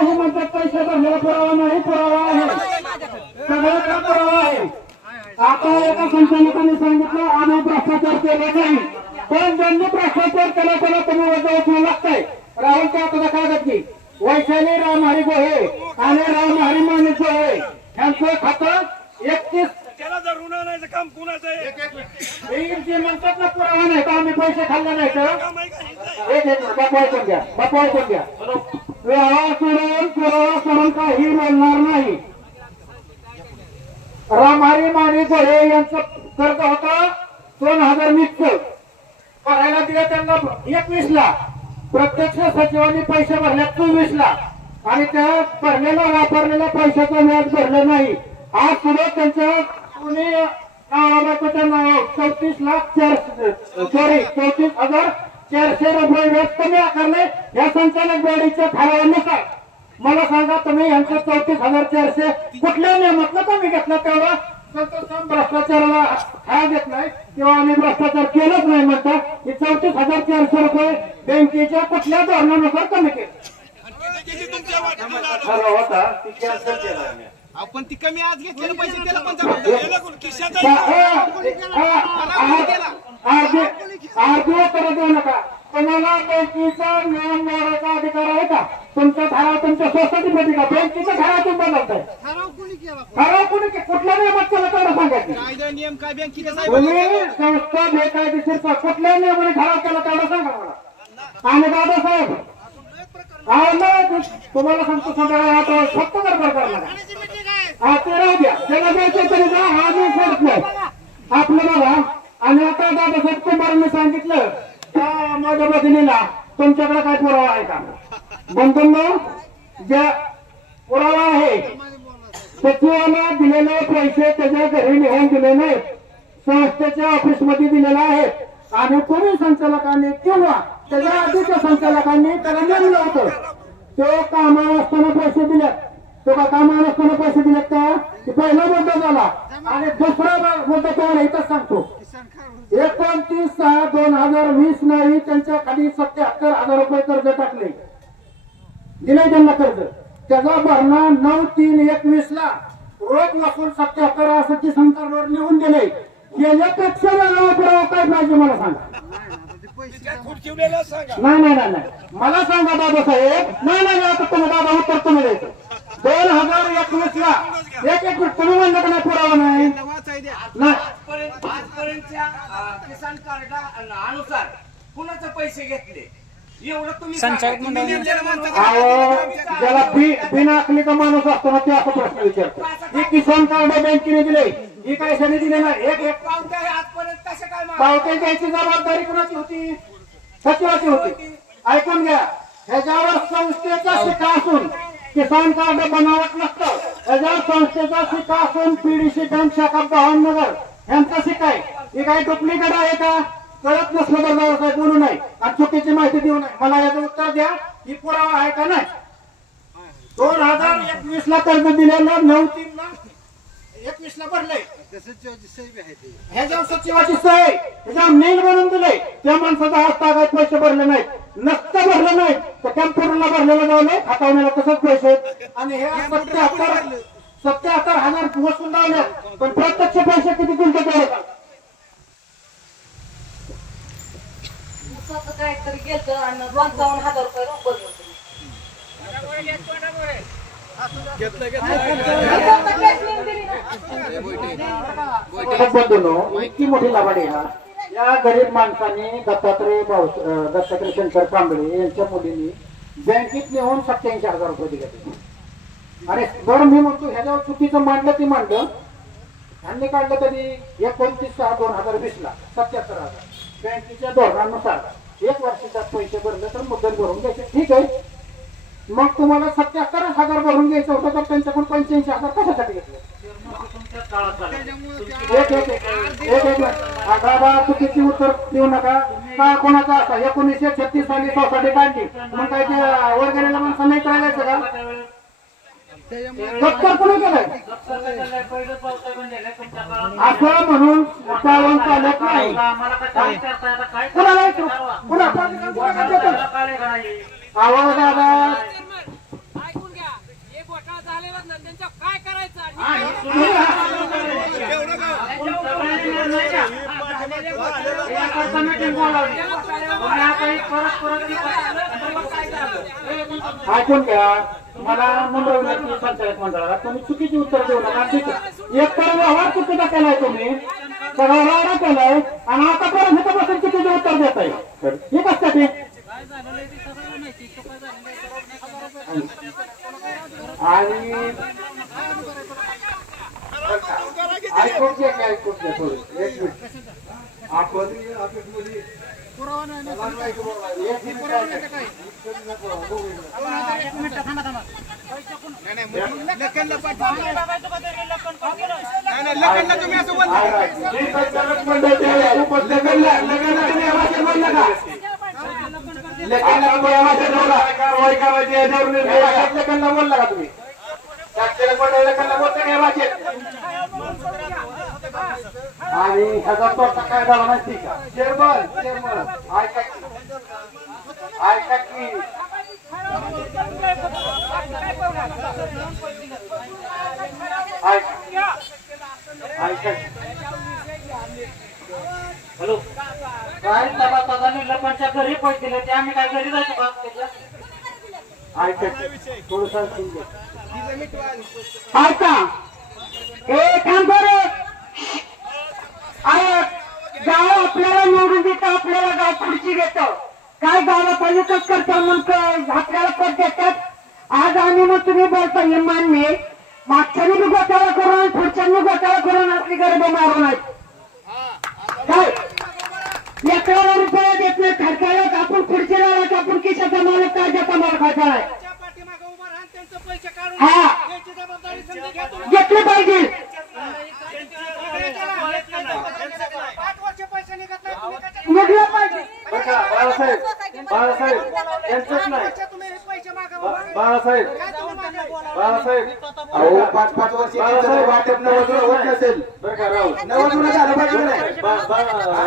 हे म्हणतात पैसे भरलेला पुरावा नाही पुरावा आहे सगळं का पुरावा आहे आता एका संचालकांनी सांगितलं आम्ही भ्रष्टाचार केला नाही पण ज्यांनी भ्रष्टाचार केला त्याला तुम्ही वजा उचलू लागताय राहुल का तुझा कागद की वैशाली रामहरी गोहे आणि रामहरी माणिक गोहे यांचं खातं 31 त्याला जर उन्हाळ्याचं काम कुणाचं आहे जे म्हणतात ना पुरावा नाही तर आम्ही पैसे खाल्ले नाही तर एक बापवायचं घ्या बापवायचं घ्या पुरावा करून काही मिळणार नाही रामहरी माणिक गोहे यांचं कर्ज होतं 2020 भरायला दिलं त्यांना 21 ला प्रत्यक्ष सचिवांनी पैसे भरले 24 ला आणि त्या भरलेला वापरलेल्या पैशाचं व्याज भरलं नाही आज सुद्धा त्यांच्या पुणे नावाबाच्या नाव 34,400,400 रुपये व्याज कमी आकारले या संचालक बॉडीच्या ठरावानुसार मला सांगा तुम्ही यांचं 34,400 कुठल्या नियमातलं कमी घेतलं तेवढा भ्रष्टाचाराला हा घेत नाही किंवा आम्ही भ्रष्टाचार केलंच नाही म्हणता हे 34,400 रुपये बँकेच्या कुठल्या धोरणानुसार कमी केले होता ती कॅन्सल केला आपण ती कमी आज घेतलेले पैसे त्याला पण अर्धे उत्तर देऊ नका तुम्हाला बँकेचा नियम मोडायचा अधिकार आहे का तुमचा ठराव तुमच्या सोसायटीमध्ये का बँकेचा ठराव तुम्ही बदलताय? ठराव कोणी केला? ठराव कोणी कुठल्या नियमात केला तेवढं सांगायचं. कायदा नियम काय बँकेचे तुम्ही संस्था बेकायदेशीर कुठल्या नियमाने ठराव केला तेवढं सांगा मला. आणि दादासाहेब तुम्हाला सांगतो संध्याकाळी आता फक्त गडबड करणार हा ते राहू द्या. त्याला द्यायचं तरी जा. हा मी सोडत नाही आपलं बघा. आणि आता दादासाहेब कुंभारांनी सांगितलं त्या माझ्या भगिनीला तुमच्याकडे काय पुरावा आहे का? बंधूंनो, ज्या पुरावा आहे सचिवाला दिलेले पैसे त्याच्या घरी नेऊन दिले नाहीत, संस्थेच्या ऑफिसमध्ये दिलेला आहे. आणि तुम्ही संचालकांनी किंवा त्याच्या आधीच्या संचालकांनी त्याला नेमलं होतं. तो कामावर असताना पैसे दिलेत. तो का कामावर असताना पैसे दिलेत का? पहिला मुद्दा झाला. आणि दुसरा मुद्दा तुम्हाला इथंच सांगतो. 29/6/2020 नाही त्यांच्या खाली 77,000 रुपये कर्ज टाकले, दिले त्यांना कर्ज. त्याचा भरणा 9/3/21 ला रोख वसूल 77 असं की सरकारवर लिहून दिले. याच्यापेक्षा वेगळा पुरावा काय पाहिजे मला सांगा. नाही नाही नाही नाही मला सांगा दादासाहेब. नाही नाही आता तुम्ही दादा उत्तर तुम्ही द्यायचं. 2021 ला एक तुम्ही म्हणलं का नाही पुरावा नाही. आजपर्यंतच्या किसान कार्ड अनुसार कुणाचे पैसे घेतले एवढं तुम्ही ज्याला बिना अकलीचा माणूस असतो ना ते असा प्रश्न विचारतो. ही किसान कार्ड बँकेने दिले, ही पैशाने दिले नाही. एक पावत्या आजपर्यंत कशा काय पावत्या द्यायची जबाबदारी कोणाची होती? सचिवाची होती. ऐकून घ्या. ह्याच्यावर संस्थेचा शिक्का असून किसान कार्ड बनावट नसतं. ह्याच्यावर संस्थेचा शिक्का असून पीडीसी बँक शाखा भावनगर यांचा शिक्का आहे. ही काही डुप्लिकेट आहे का? कळत नसलं तर दादासाहेब बोलू नये आणि चुकीची माहिती देऊ नये. मला याचं उत्तर द्या. ही पुरावा आहे का नाही? 2021 ला कर्ज दिलेलं 9/3/21 ला भरलंय. ह्याच्यावर सचिवाची सही, ह्याच्यावर नेल बनवून दिले. त्या माणसाचा हस्तागत पैसे भरले नाहीत. नसतं भरलं नाही तर कॅम्प्युटरला भरलेलं लावले, हातावण्याला तसंच पैसे. आणि हे 77,000 वसूल लावले. पण प्रत्यक्ष पैसे किती तुमचे तेवढे का? काहीतरी गेलं आणि 55,000 रुपये रोख भरले. इतकी मोठी लाभाडी हा. या गरीब माणसाने दत्तात्रय शंकर कांबळे यांच्या मुलींनी बँकेत नेऊन 87,000 रुपये दिले. अरे बरं मी म्हणतो ह्याच्यावर चुकीचं मांडलं ती मांडलं. ह्यांनी काढलं कधी 29/6/2020 ला 77,000 बँकेच्या धोरणानुसार 1 वर्षात पैसे भरले तर मुद्दल भरून घ्यायचे. ठीक आहे. मग तुम्हाला 77,000 भरून घ्यायचं होतं तर त्यांच्याकडून 85,000 कशासाठी घेतले? चुकीची उत्तर देऊ नका. का कोणाचा असा 1936 साली सोसायटी काढली मग काय ते वर्गणीला माणसं नाही करायचं का? सत्तर कोणी केलंय असं म्हणून चालून चालत नाही. आवाज दादा ऐकून घ्या. एक घोटाळा झालेला ना त्यांच्या काय करायचं ऐकून घ्या. मला मुंबई संचालक मंडळाला तुम्ही चुकीची उत्तर देऊ नका. एक तर व्यवहार चुकीचा केलाय तुम्ही, सगळा केलाय आणि आता परत इथं बसून चुकीचे उत्तर देत आहे. हे कशासाठी? आणि ऐकून घ्या काय ऐकून घ्या थोडं. एक मिनिट आपण बोलला का तुम्ही? आणि ह्याचा तोटा काय झाला माहिती का? चेअरमन ऐका की हॅलो काय लोकांच्या घरी पैसे दिले ते आम्ही काय घरी जायचो का? ऐका थोडं ऐका ए थांब बरं. गाव आपल्याला निवडून देतं, आपल्याला गाव पुढची घेतं. काय गावापालिकाच करता म्हणून आपल्याला पद देतात. आज आम्ही मग तुम्ही बोलता हे मान्य. मागच्यानी बी घोटाळा करून पुढच्यांनी घोटाळा करून आपली गरीब मारून आहेत. काय लेकराला रुपया देत नाही, खर्चाला आपण पुढचे राहत, आपण किशाचा मालक काय देता मला खर्चाला हा घेतले पाहिजे. निघलं पाहिजे. बाळासाहेब बाळासाहेब यांचंच नाही. बाळासाहेब बाळासाहेब अहो 5-5 वर्ष वाटप नवं होत नसेल बरं का राहुल, नवं झालं पाहिजे नाही.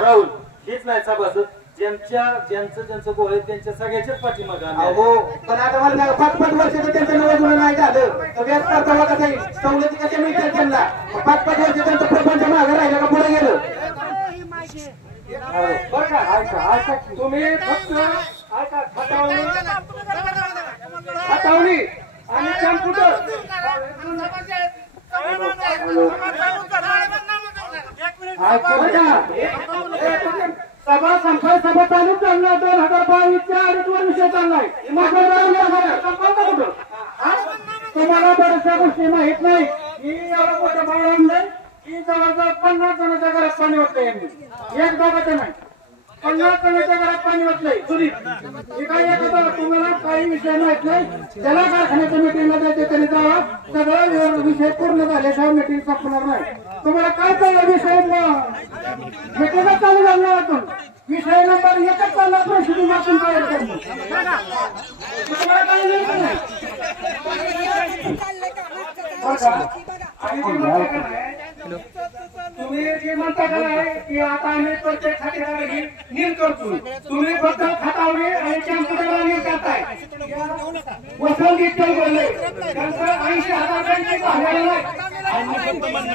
राहुल हीच नाही सभासद ज्यांचं गोळ आहे त्यांच्या सगळ्याच्याच पाठीमागे हो पण आता मला 5-5 वर्षाचं त्यांचं नवं नाही झालं तर व्याज करता कसं आहे, सवलती कशा मिळतात त्यांना. 5-5 वर्ष त्यांचं प्रपंच मागं राहिलं का पुढे गेलं. बरं का ऐका तुम्ही फक्त ऐका खतावणी आणि कॅम्प्युटर सभा संपल सभा चालू चालणार 2022च्या अडीचवर विषय चाललाय. तुम्हाला बऱ्याचशा गोष्टी माहित नाही की एवढं मोठं बाळ आणलंय की जवळजवळ 50 जणांच्या घरात पाणी होतंय. यांनी एक दोघांचं नाही 50 जणांच्या घरात पाणी होतलंय. सुधीर हे काय येतं तुम्हाला काही विषय माहित नाही. त्याला कारखान्याच्या मिटिंगला जायचं त्याने जावा. सगळं विषय पूर्ण झाल्याशिवाय मिटिंग संपणार नाही. तुम्हाला काय चाललं विषय मिटिंगच चालू झालं असून विषय नंबर 1च चालला प्रसिद्धी वाचून तयार करणं. तुम्हाला काय नाही तुम्ही जे म्हणता का नाही की आता आम्ही प्रत्येक खात्याला नील करतो. तुम्ही फक्त खतावणे आणि कॅम्प्युटरला नील करताय. वसंत बोलले त्यांचं 80,000 झालेलं नाही.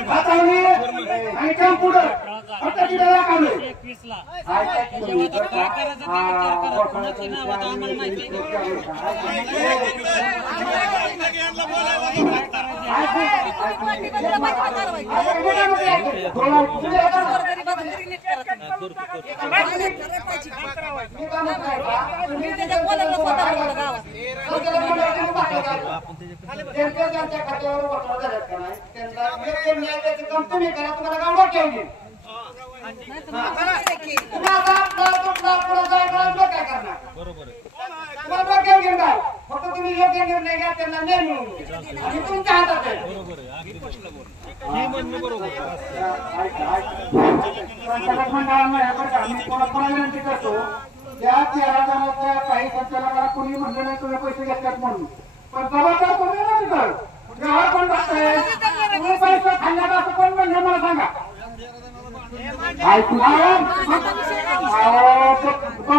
खतावणे आणि कॅम्प्युटर फक्त तिथे दाखवले. त्यांच्या खात्यावर वसूल झाल्यात का नाही त्यांना योग्य न्याय द्यायचं काम तुम्ही करा. तुम्हाला गावडा ठेवली काय करणार तुम्हाला घेऊन काय फक्त तुम्ही योग्य निर्णय घ्या. त्यांना न्याय मिळून आणि तुमच्या हातात आहे. विनंती करतो त्या 13 जणांच्या काही संचालकाला कोणी म्हणलं नाही तुम्ही पैसे घेतल्यात म्हणून. पण जबाबदार कोणी नाही तिथं ग्राहक कोण बघताय. तुम्ही पैसे खाल्ल्यात असं कोण म्हणलं मला सांगा.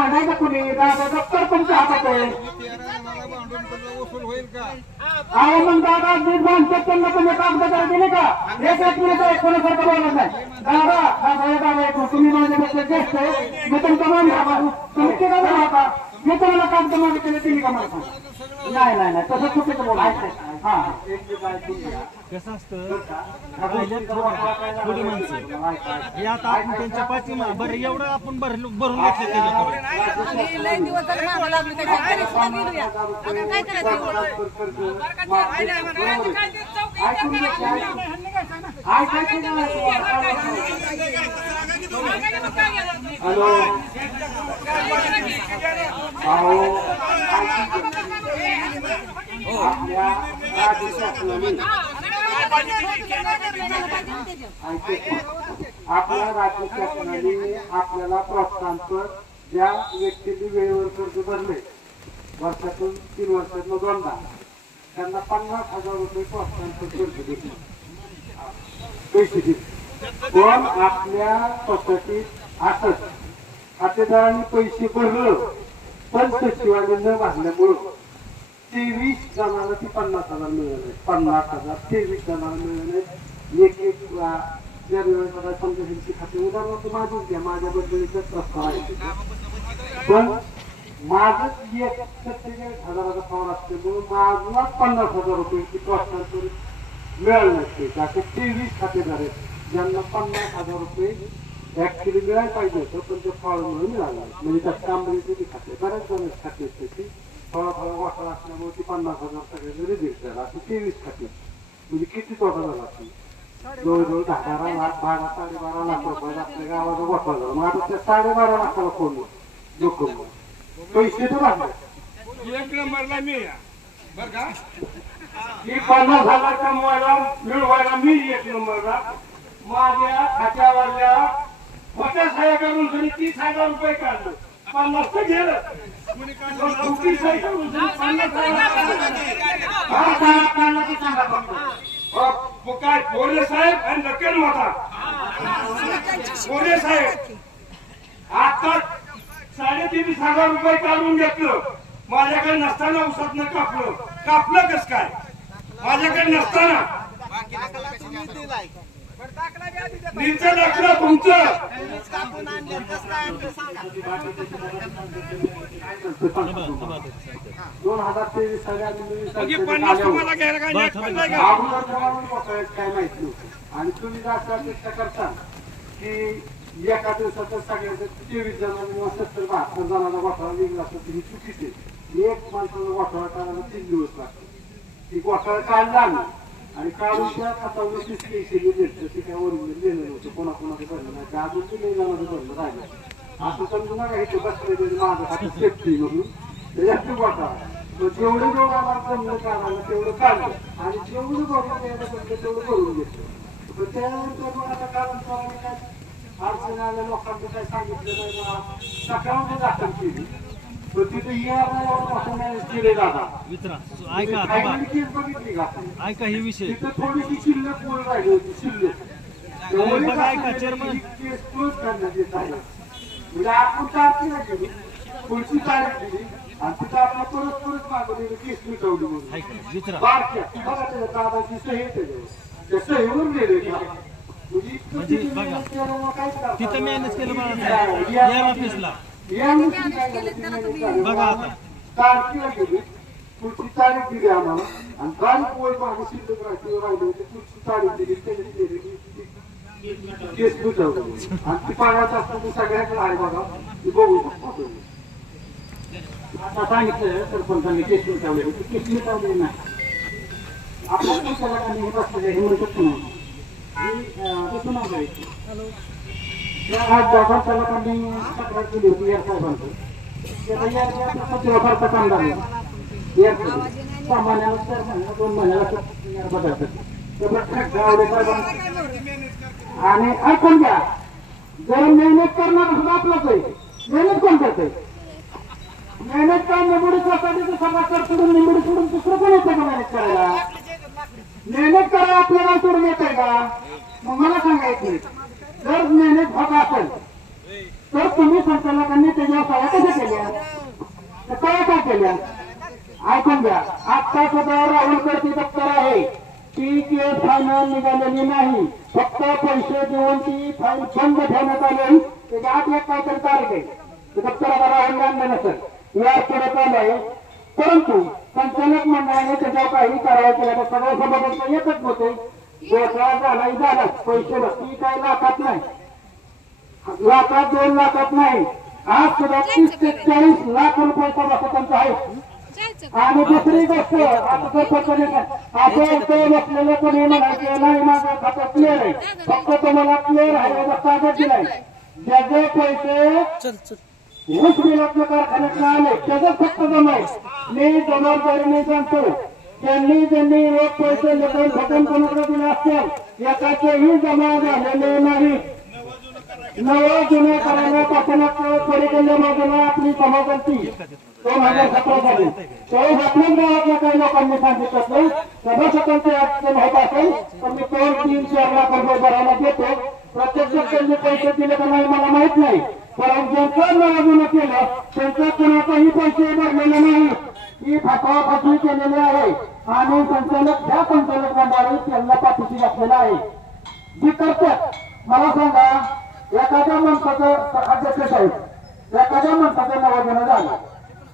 नाही का कुणी दादा दप्तर तुमच्या हातात आहे. अहो मग दादा दूध बांधतात त्यांना तुम्ही कागदपत्र दिले का. एक मिनिट कोणासारखं बोलत नाही. दादा तुम्ही माझ्यापेक्षा ज्येष्ठ आहे. मी तुमचा मान तुम्ही ते का राहता. मी तुम्हाला कागद मागितले तुम्ही का मला नाही नाही नाही तसं चुकीचं बोलायचं. हा कसं असतं थोडी माणसं हे आता आपण त्यांच्या पाठीमा बरं एवढं आपण भरून घेतलं त्याच्याकडे. आपल्या राज्य शासनाने आपल्याला प्रोत्साहनपर ज्या व्यक्तींनी वेळेवर कर्ज भरले वर्षातून 3 वर्षातून 2दा त्यांना 50,000 रुपये प्रोत्साहनपर कर्ज दिले. पैसे दिले पण आपल्या सोसायटीत असत खातेदारांनी पैसे भरलं पण सचिवांनी न भरल्यामुळं 23 जणांना ती 50,000 मिळाले. 50,000 23 जणांना मिळाले. एक समजा खाते उदाहरणार्थ माझीच घ्या. माझ्याबद्दल प्रस्ताव आहे पण माझं 47,000चा फॉर्म असल्यामुळे मला 50,000 रुपयाची कॉस्ट मिळाली नसते. त्याचे 23 खातेदार आहेत ज्यांना 50,000 रुपये ऍक्च्युली मिळायला पाहिजे होतं, पण ते फॉर्ममुळे मिळालं म्हणजे त्यात कामगिरी खाते बऱ्याच जण खाते त्याची थोडा वाटा असल्यामुळे ती 50,000 सगळ्यांनी रिजेक्ट झाला. असे 23 खाते म्हणजे किती तोटा झाला असेल? जवळजवळ 10-12 लाख 12-12.5 लाख रुपये आपल्या गावाचा वाटा झाला. मग आता त्या 12.5 लाखाला फोन जोखम पैसे तर लागले. 1 नंबरला मी बर का मी 50,000चा मोबाईल मिळवायला मी 1 नंबरला माझ्या खात्यावरल्या मोठ्या साहेबांकडून जरी 30,000 रुपये काढले 50 तर गेलं. काय बोरे साहेब आणि नक्कल होता. बोरे साहेब आता 23,000 रुपये काढून घेतलं. माझ्याकडे नसताना उसातनं कापलं कस काय? माझ्याकडे नसताना नीचं दाखलं तुमचं 2023 सगळ्यांनी 50 तुम्हाला घ्यायला काय काय माहिती नव्हतं. आणि तुम्ही जास्त अपेक्षा करता की एका दिवसात सगळ्यांचं 23 जणांनी 70-72 जणांना घोटाळा निघला तर ही चुकीची आहे. एक माणसाला घोटाळा करायला 3 दिवस लागतो. ती घोटाळा काढला आणि काढून त्या खात्यावर पैसे घेतलं ते काय ओरिजिनल लिहिलं नव्हतं. कोणाकोणाचं भरलं नाही. अजून ते जणांचं भरलं राहिलं असं समजू नका. इथे बसले माझं खातं सेफ्टी म्हणून त्याच्यात घोटाळा जेवढं आम्हाला जमलं काढायला तेवढं काढलं आणि जेवढं भरून यायला पडलं तेवढं भरून घेतलं. पण त्यानंतर मग आता कारण काय अडचण आल्या लोकांनी काय सांगितलं नाही. मला सकाळमध्ये दाखल केली पण तिथे केले दादा बघितली का ऐका ही विषय तिथं थोडीशी शिल्लक बोल राहिली होती. शिल्लक केस क्लोज करण्यात येत आहे. म्हणजे आपण तारखेला गेली पुढची तारीख दिली आणि तिथं आपण परत मागवलेली केस मिटवली म्हणून बारक्या बघा त्याच्या दादाची सही त्या सहीवर गेले का म्हणजे तिथं मॅनेज केलं मला ऑफिसला बघा आता तारखेला गेली पुढची तारीख दिली आम्हाला आणि तारीख पोळ मागे शिल्लक राहिली होती. पुढची तारीख दिली त्याची केस मिटवली आणि ती पाण्यात असताना सगळ्याकडे आहे बघा ती बघू शकतो. आता सांगितलं सरपंचांनी केस मिटवले होते. केस मिटवले नाही आपण त्याला हे बसलेले हे म्हणतात दोघांनी तक्रार केली होती या साहेबांचं. फारचा काम झालं सामान्याला 4 महिन्याला 2 महिन्याला बदलतात. आणि ऐकून घ्या जर मेहनत करणार सुद्धा आपलाच आहे. मेहनत कोण करते? मेहनत काय निवडी स्वतःची सभा सोडून निवडी सोडून दुसरं कोण येतं का मेहनत करायला? मेहनत करायला आपल्याला सोडून येत आहे का? मग मला सांगायचं जर मेहनत होत असेल तर तुम्ही संचालकांनी त्याच्या सह्या कशा केल्या? काय काय केल्या? ऐकून घ्या आता सुद्धा राहुलकडची दप्तर आहे ती केस फायनल निघालेली नाही. फक्त पैसे देऊन ती फाईल बंद ठेवण्यात आली. त्याच्या आत एक काहीतरी तारीख आहे ते दप्तर आता राहुल आणलं नसेल या पुढे चालू. परंतु संचालक मंडळाने त्याच्यावर काही कारवाई केल्या सगळं सभासद येतच नव्हते. घोटाळा झाला पैसे बसती काही लाखात नाही लाखात 2 लाखात नाही. आज सुद्धा 30 ते 40 लाख रुपये सभासदांचा आहे. आणि दुसरी गोष्ट असं बसलेलं कोणी म्हणायचं नाही माझं खातं क्लिअर आहे. फक्त तुम्हाला क्लिअर आहे कागद दिलाय ज्याचे पैसे ऊस मिळतल्या कारखान्यात आले त्याचं फक्त जमाय. मी जबाबदारीने सांगतो त्यांनी रोख पैसे लेखन फटन कोणाकडे दिले असतील याच्याही जमा झालेले नाही. नवं जुन्या करायला पाठवण्यात परिकल्य बाजूला आपली सभागती 2017 साली तो आपल्याच गावातल्या काही लोकांनी सांगितलं सभासदांचे अडचण होत असेल तर मी 2-3-4 लाख रुपये भरायला देतो. प्रत्यक्षात त्यांनी पैसे दिले का नाही मला माहित नाही. परंतु ज्यांचं नवं केलं त्यांचा कुणाचाही पैसे भरलेले नाही. ही फसवाफसवी केलेली आहे आणि संचालक ह्या संचालक मंडळाने त्यांना पाठीशी घातलेला आहे. जी करतात मला सांगा एखाद्या माणसाचं अध्यक्ष साहेब एखाद्या माणसाचं नवं झालं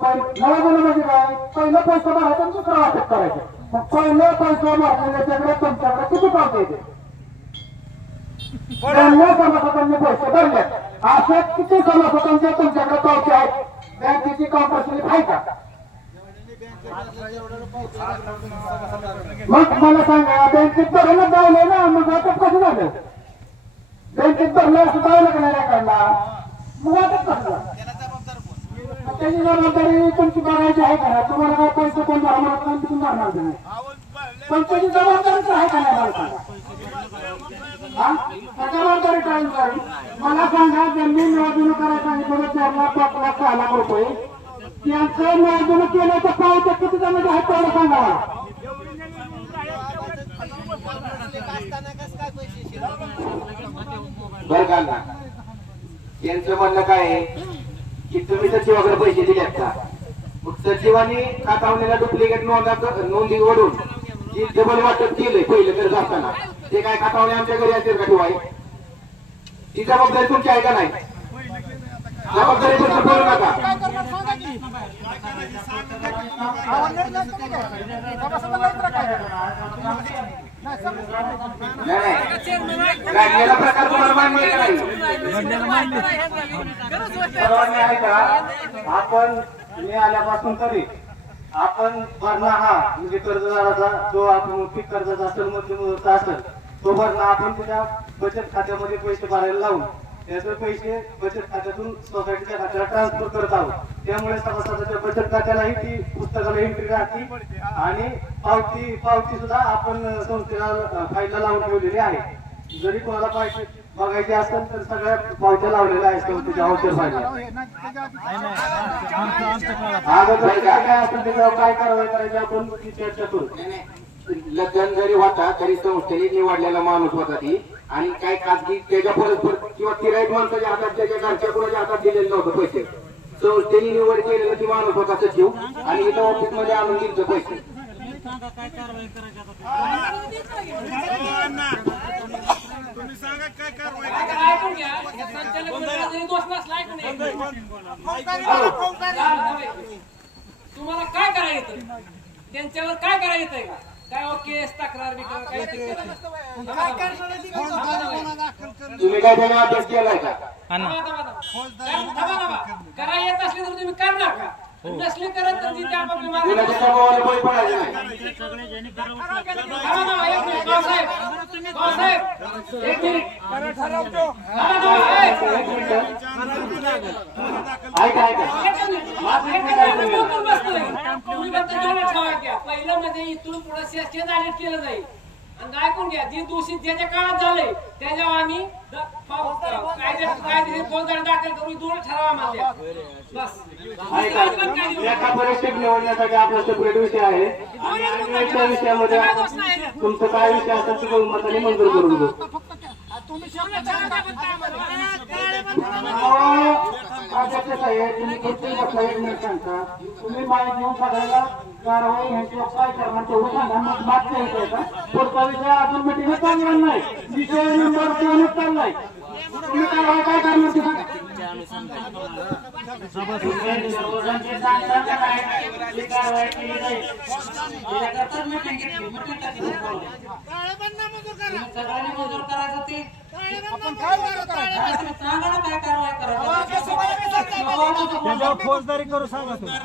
नवं म्हणजे काय पहिलं पैसा भरायचा आणि दुसरं वाटप करायचं. मग पहिलं पैसा भरलेल्याच्याकडे तुमच्याकडे किती पावते येते? सभासदांनी पैसे भरले असे किती सभासदांचे तुमच्याकडे पावते आहेत? बँकेची काउंटर आहे का? मग मला सांगा बँकेत भरणं जावलंय ना, मग वाटप कसं झालं? बँकेत भरलं असं जावं का नाही रेकॉर्डला? मग वाटप कसं झालं? त्याची जबाबदारी तुमची बघायची आहे का? तुम्हाला काय पैसे कोण भरणार तुम्ही भरणार तुम्ही, पण त्याची जबाबदारीच आहे का नाही? मला सांगा जबाबदारी काय करू? मला सांगा ज्यांनी निवडणूक करायला सांगितलं 4 लाख 5 लाख 6 लाख रुपये त्यांचं निवडणूक केलं तर पावत्या किती जणांच्या आहेत तेवढं सांगा मला. बरं का ना, यांचं म्हणणं काय आहे की तुम्ही सचिवाकडे पैसे दिलेत का? मग सचिवांनी खातावलेला डुप्लिकेट नोंदी ओढून जी डबल वाटप केलंय पहिलं तर जाताना ते काय खातावणे आमच्या घरी असेल का ठेवाय? ती जबाबदारी तुमची आहे का नाही? जबाबदारी बद्दल बोलू नका. प्रकार तुम्हाला मान्य आहे का नाही? सर्वांनी आहे का? आपण मी आल्यापासून तरी आपण भरणा हा म्हणजे कर्जदाराचा जो आपण पीक कर्जाचा असेल मध्यम मुदतचा असेल तो भरणा आपण त्याच्या बचत खात्यामध्ये पैसे भरायला लावून त्याचे पैसे बचत खात्यातून सोसायटीच्या खात्याला ट्रान्सफर करत आहोत. त्यामुळे सभासदाच्या बचत खात्यालाही ती पुस्तकाला एंट्री राहते आणि पावती सुद्धा आपण संस्थेला फाईलला लावून ठेवलेली आहे. जरी कोणाला पैसे बघायचे असेल तर सगळ्या पावत्या लावलेल्या आहेत संस्थेच्या औषध फाईलला. काय असेल त्याच्यावर काय कारवाई करायची आपण चर्चा करू. लग्न जरी होता तरी संस्थेने निवडलेला माणूस होता ती आणि काय खाजगी त्याच्या परस्पर किंवा तिराईत माणसाच्या हातात त्याच्या घरच्या कोणाच्या हातात दिलेलं नव्हतं पैसे. संस्थेने निवड केलेला ती माणूस होता सचिव आणि इथं ऑफिस मध्ये आणून दिलं पैसे. काय कारवाई करायची तुम्ही सांगा काय कारवाई? ऐकून घ्या, संचालक मंडळाचा दोष नसला ऐकून तुम्हाला काय करायचं त्यांच्यावर काय करायचं का? काय केस तक्रार बिक्रार काय तुम्ही काय त्याने अभ्यास केलाय का? करा येत असले तर तुम्ही करणार का? नसले करत तर तिथे आपापली पहिलं म्हणजे इथून पुढे शासकीय जाहीर केलं जाईल आणि ऐकून घ्या जे दोषी ज्याच्या काळात झाले त्याच्यावर आम्ही कायदेशीर फौजदारी दाखल करून दोन ठराव मानल्या. बस एका परीक्षेत निवडण्यासाठी आपला सेपरेट विषय आहे आणि त्या विषयामध्ये तुमचं काय विषय असेल तो बहुमताने मंजूर करून घेऊ. तुम्ही माहिती घेऊन सगळ्याला कारवाई ह्यांच्यावर काय करणार तेवढं सांगा. मग मागच्या विषयाचा पुढचा विषय अजून मिटिंग चालणार नाही. विषय नंबर चाललाय. तुम्ही कारवाई काय करणार ते सांगा. सगळ्यांनी मंजूर करायचं ते आपण काय सांगा ना काय कारवाई करायची त्याच्यावर फौजदारी करू सांगा तुम्ही.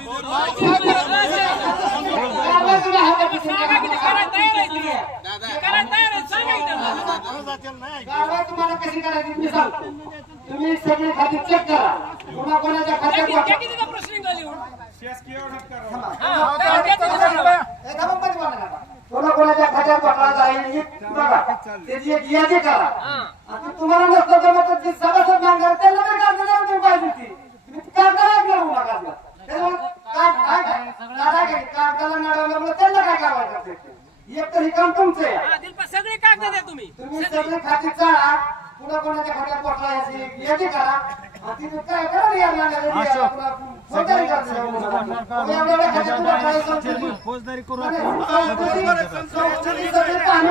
तुम्हाला कशी करायची मी सांगतो. तुम्ही सगळे खाते चेक करा. कोणा कोणाच्या खात्यात कोणाकोणाच्या खात्यात पकडला जाईल बघा त्याची एक यादी करा. आता तुम्हाला नसतं जमत जे सभासद मागणार त्यांना तर कागद देऊन पाहिजे ती तुम्ही कागदाला घेऊ नका. कागदाला मिळवल्यामुळे त्यांना काय कारवाई करते. एक तर हे काम तुमचं आहे. सगळे कागद द्या तुम्ही सगळे खाते चाळा. कोणाकोणाच्या खात्यात पकडला याची यादी करा. तिथे काय करा फौजदारी करायचं. एवढ्या खात्यात तुला काय सांगतो? फौजदारी करू पाणी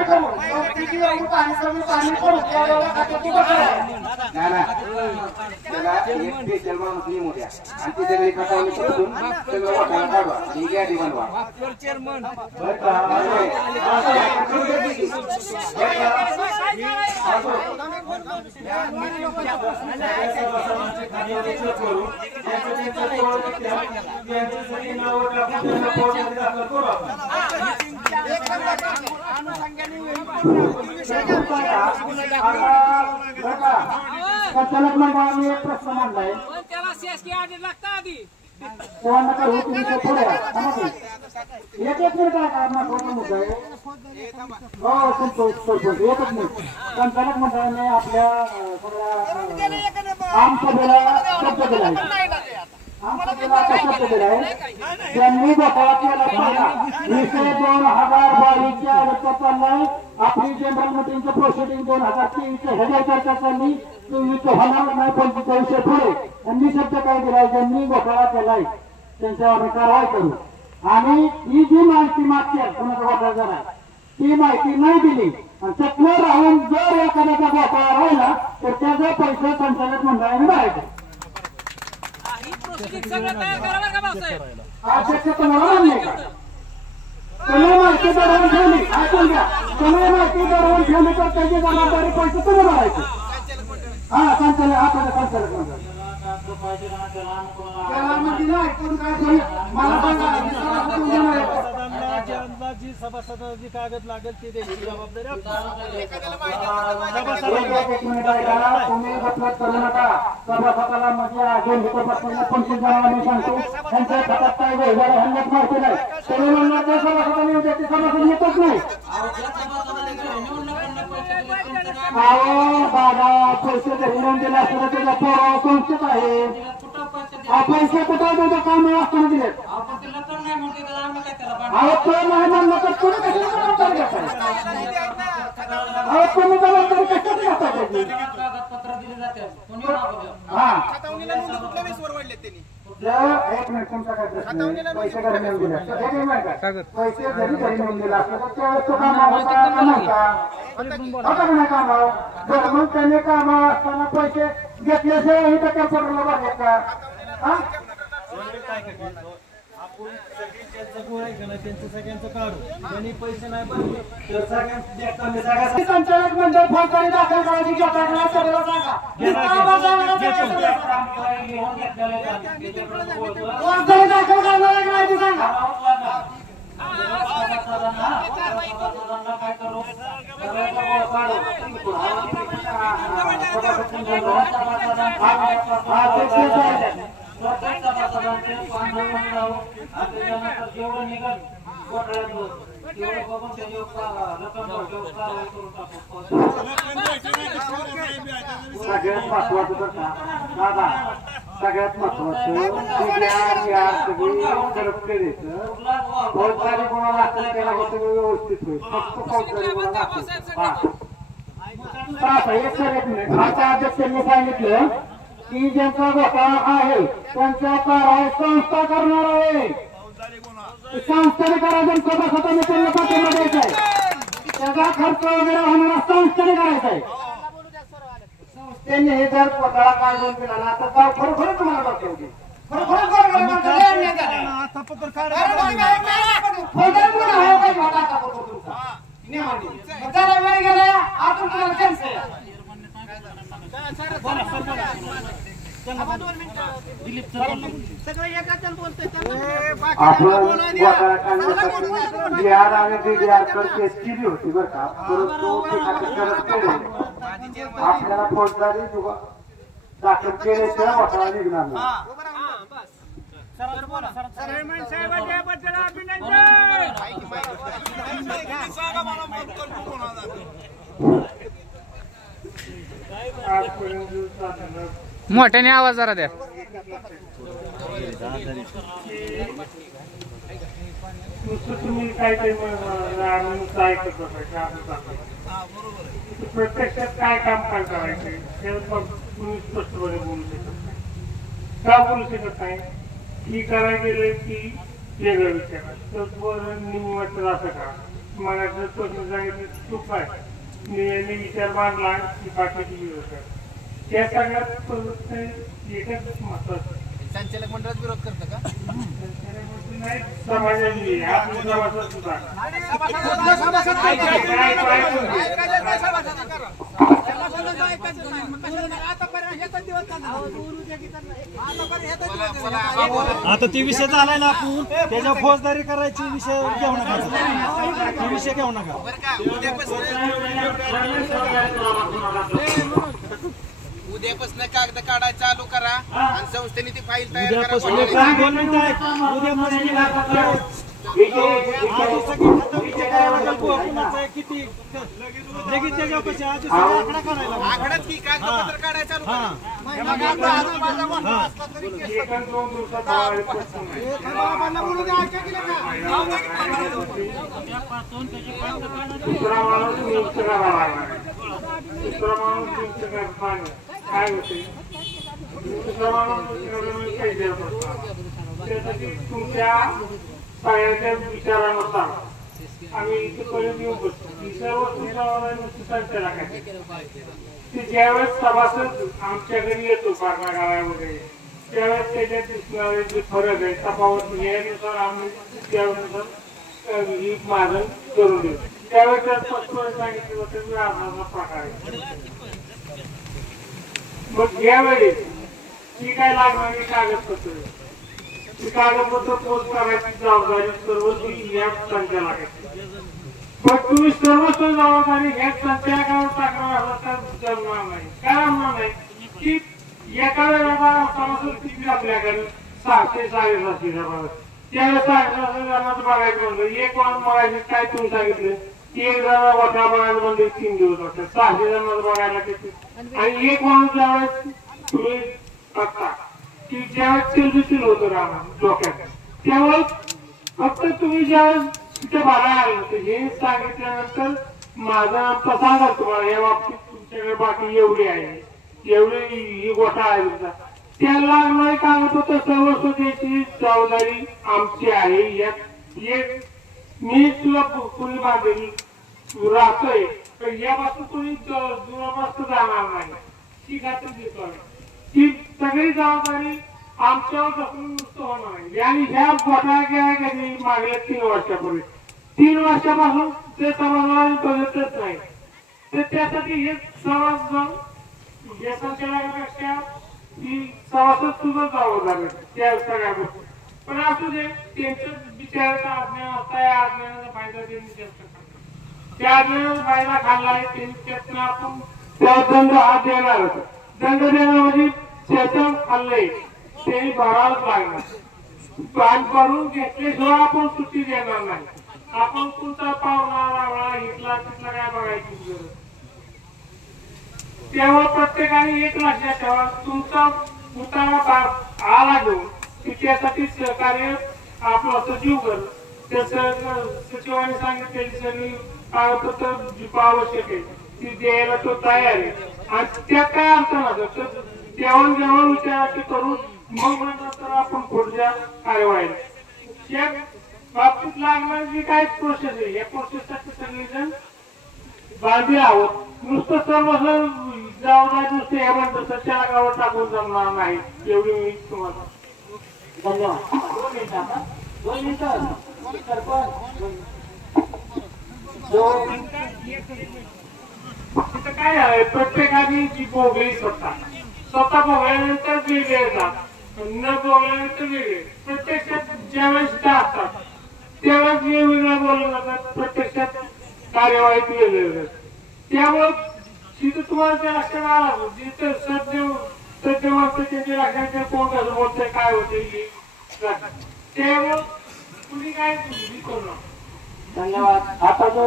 करू पाणी सगळं पाणी करू एवढ्या खात्यात तुला काय त्याला एक स्पेशल माणूस नेमू द्या आणि ती सगळी खतावणी करून सगळं वाटायला काढवा ही गॅडी बनवा बरं का? संचालक मंडळाने एक प्रश्न मांडलाय पण त्याला शासकीय आधी लागतं आधी. तेव्हा करू तुम्ही ते पुढे एक मिनिट आहे महत्वाचा मुद्दा आहे. हो सरपंच एकच मिनिट. संचालक मंडळाने आपल्या सगळ्या आमसभेला शब्द दिलाय. त्यांनी घोटाळा केला सांगा. विषय 2022च्या आयोगात चाललाय. आपली जनरल मिटिंगचं प्रोसिडिंग 2023 ह्याच्या चर्चा चालली. तुम्ही तो होणार नाही 45 पुढे त्यांनी शब्द काय दिलाय. ज्यांनी घोटाळा केलाय त्यांच्यावर कारवाई करू आणि ही जी माहिती मागते कोणाचा घोटाळा झाला ती माहिती नाही दिली आणि चकणार राहून जर एखाद्याचा घोटाळा राहिला तर त्याचा पैसे संचालक मंडळाने भरायचे. सगळं तयार करायला का भाऊसाहेब? अध्यक्ष तुम्हाला मान्य का? तुम्ही माहिती दडवून ठेवली ऐकून घ्या. तुम्ही माहिती दडवून ठेवली तर त्याची जबाबदारी पैसे तुम्ही भरायचे. हा संचालक आता संचालक मंडळ जी सभासदाची कागद लागेल ती द्यायची जबाबदारी तुम्ही गफलत करू नका. सभासदाला म्हणजे अजून हितोपक्षांना 25 जणांनी सांगतो त्यांच्या खात्यात काय वेगळ्या हल्ल्यात माहिती नाही. तुम्ही म्हणणार त्या सभासदाने त्याची सभासद येतच नाही. अहो दादा पैसे घरी नेऊन दिले असताना त्याचा पोरावर संस्कृत आहे. पैसे कुठं तुझं काम असताना दिलेत. अहो तो नाही म्हणलं तर तुम्ही कशाला जबाबदारी घेताय? अहो तुम्ही जबाबदारी कशाची घेताय त्याची? हा एक मिनिट तुमचा काय प्रश्न आहे? पैसे घरी नेऊन दिले पैसे घरी नेऊन दिले असले तर त्यावेळेस तो कामावर होता का नव्हता? होता का नाही कामावर? बरं मग त्याने कामावर असताना पैसे घेतल्याशिवाय इथं त्या पोराला भरलेत का? हा त्यांचं सगळ्यांचं काढू त्यांनी पैसे नाही भरले तर सगळ्यांना संचालक मंडळ फौजदारी दाखल करायची घेता का सगळं सांगा. फौजदारी दाखल करणार आहे माहिती सांगा. काय करू जेवढं निघाल तेवढं बघून त्याची रक्कम सगळ्यात महत्वाचं बरं का दादा सगळ्यात महत्वाचं फौजदारी कोणाला दाखल केला की सगळं व्यवस्थित होईल. फक्त फौजदारी कोणाला एक मिनिट आता अध्यक्षांनी सांगितलं की ज्यांचा घोटाळा आहे त्यांच्या कारवाई संस्था करणार आहे. संस्थेने करायचं सभासदाने त्यांना पाठिंबा द्यायचा आहे. त्याचा खर्च वगैरे होणारा संस्थेने करायचा आहे. संस्थेने हे जर घोटाळा काढून केला ना तर गाव खरोखर तुम्हाला बघतो केली होती बरं का आपल्याला फौजदारी दाखल केल्याशिवाय घोटाळा निघणार नाही. मोठ्याने आवाज जरा द्या. तुम्ही काय प्रत्यक्षात काय काम करायचे तुम्ही स्पष्टपणे बोलू शकत का बोलू शकत नाही. ही करायला गेले की वेगळं विचार तर निमंत्रण असं का मला जर प्रश्न सांगितलं चूक आहे मी विचार मांडला की बाकीची विरोध त्या सगळ्यात एकच महत्वाचं संचालक मंडळात विरोध करतं का समाजाची आपल्या समाजात सुद्धा आता ते विषय झालाय ना आपण त्याच्या फौजदारी करायची विषय घेऊ नका ते विषय घेऊ नका उद्यापासून कागद काढायला चालू करा आणि संस्थेने ती फाईल तयार करा किती लगेच त्याच्यापाशी आकडा करायला आकडाच की कागदपत्र काढायला चालू करा काय होते तुमच्या सगळ्यांच्या विचारानुसार आम्ही इथे पर्यंत येऊन बसतो सर्व तुमच्या ज्यावेळेस सभासद आमच्या घरी येतो पारणा गावा वगैरे त्यावेळेस त्याच्यात दिसणारे जे फरक आहे तफावत यानुसार आम्ही त्यानुसार ही मागणी करून देतो त्यावेळेस त्यात स्पष्टपणे सांगितलं होतं की आम्हाला प्रकार आहे मग यावेळेस ही काय लागणारी कागदपत्र ती कागदपत्र पोस्ट करायची जबाबदारी सर्व ती या संचालकाची पण तुम्ही सर्वस्व जबाबदारी ह्या संचालकावर टाकणार असाल तर जमणार नाही काय जमणार नाही की एका वेळेला सभासद किती आपल्याकडे 600 750 त्यावेळेस 750 बघायचं म्हणलं एक वाण बघायचं काय तुम्ही सांगितलं एक जण वटा बघायला म्हणजे 3 दिवस वाटत 600 जणांना बघायला किती आणि एक माणूस ज्यावेळेस तुम्ही बघता की ज्यावेळेस चिलबिचिल होतो राहणार डोक्यात त्यावेळेस फक्त तुम्ही ज्यावेळेस तिथे बघायला आलं होतं हे सांगितल्यानंतर माझा प्रसाद आहे तुम्हाला या बाबतीत तुमच्याकडे बाकी एवढी आहे एवढी ही गोठा आहे तुमचा त्याला लागणारी कागदपत्र सर्व स्वतःची जबाबदारी आमची आहे यात एक मी तुला कुणी बांधेल राहतोय पण यापासून कुणी दुरापास्त जाणार नाही ही खात्री देतो ती सगळी जबाबदारी आमच्यावर बसून नुसतं होणार नाही आणि ह्या गोठा घ्या कधी मागल्या 3 वर्षापूर्वी 3 वर्षापासून ते समाजाला बघतच नाही तर त्यासाठी हे समाज या संचालकापेक्षा ही सभासद सुद्धा जबाबदार त्या सगळ्या गोष्टी पण असू दे त्यांच्या विचाराचा आज्ञा असता या आज्ञाचा फायदा त्यांनी जास्त खाल्ला त्या आज्ञाचा फायदा खाल्लाय त्यातून आपण त्या दंड हा देणार दंड देणं म्हणजे त्याचं खाल्लंय ते भरावंच लागणार आणि भरून घेतल्याशिवाय आपण सुट्टी देणार नाही आपण तुमचा पाहुणा रावळा इथला तिथला काय बघायची गरज तेव्हा प्रत्येकाने एक लक्षात ठेवा तुमचा उतारा आला घेऊन की त्यासाठी सहकार्य आपलं सचिव कर त्या सचिवांनी सांगितलेली सगळी कागदपत्र आवश्यक आहे ती द्यायला तो तयार आहे आणि त्यात काय अर्थ नसत तर जेवण जेवण विचाराचे करून मग नंतर आपण पुढच्या कार्यवाहीला या बाबतीत लागणारी जी काही प्रोसेस आहे या प्रोसेससाठी सगळेजण बांधले आहोत नुसतं सर्व जबाबदारी नुसतं या म्हणतो संचालकावर टाकून जमणार नाही एवढी मी तुम्हाला तिथं काय आहे प्रत्येकाने जी भोगली स्वतः भोगल्यानंतर वेगळे येतात न भोगल्यानंतर वेगळे प्रत्यक्षात ज्यावेळेस असतात त्यावेळेस वेगवेगळ्या बोलले जातात प्रत्यक्षात कार्यवाहीत वेगळे त्यामुळे तिथं तुम्हाला ते लक्षात आला जिथं सध्या वाजता त्याच्या लक्षात कोण कसं बोलतंय काय होते त्यामुळे कुणी काय धन्यवाद आता जो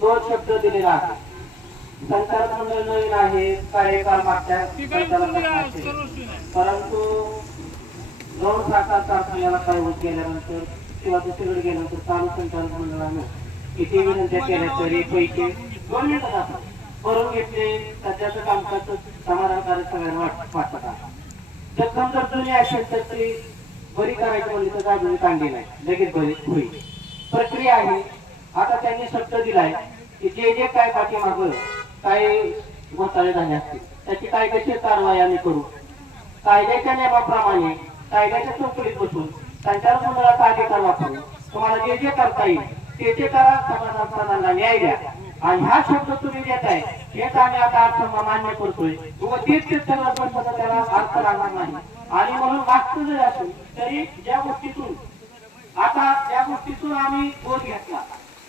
2 शब्द दिलेला आहे संचालक मंडळ नवीन आहे कार्यकाळ मागच्या परंतु 2 साखर कारखान्याला काय होत गेल्यानंतर किंवा दुसरीकडे गेल्यानंतर चालू संचालक मंडळानं किती विनंत्या केल्या तरी पैकी 2 मिनिटात भरून घेतले सध्याचं कामकाज समाधानकारक सगळ्यांना वाटतं का जखम जर जुनी असेल तर ती बरी करायची म्हणली तर गाजून कांडी नाही, लगेच बरी होईल. प्रक्रिया आहे. आता त्यांनी शब्द दिलाय की जे जे काय पाठीमागं काय घोटाळे झाले असतील त्याची कायदेशीर कारवाई आम्ही करू. कायद्याच्या नियमाप्रमाणे कायद्याच्या चौकटीत बसून संचालक मंडळाचा अधिकार वापरून तुम्हाला जे जे करता येईल ते करा. सभासदांना न्याय द्या. आणि हा शब्द तुम्ही देताय हेच आम्ही आता अर्थ मान्य करतोय. तेच सगळं पण त्याला अर्थ लागणार नाही. आणि म्हणून वास्तव जरी असेल तरी ज्या गोष्टीतून आम्ही बोध घेतला,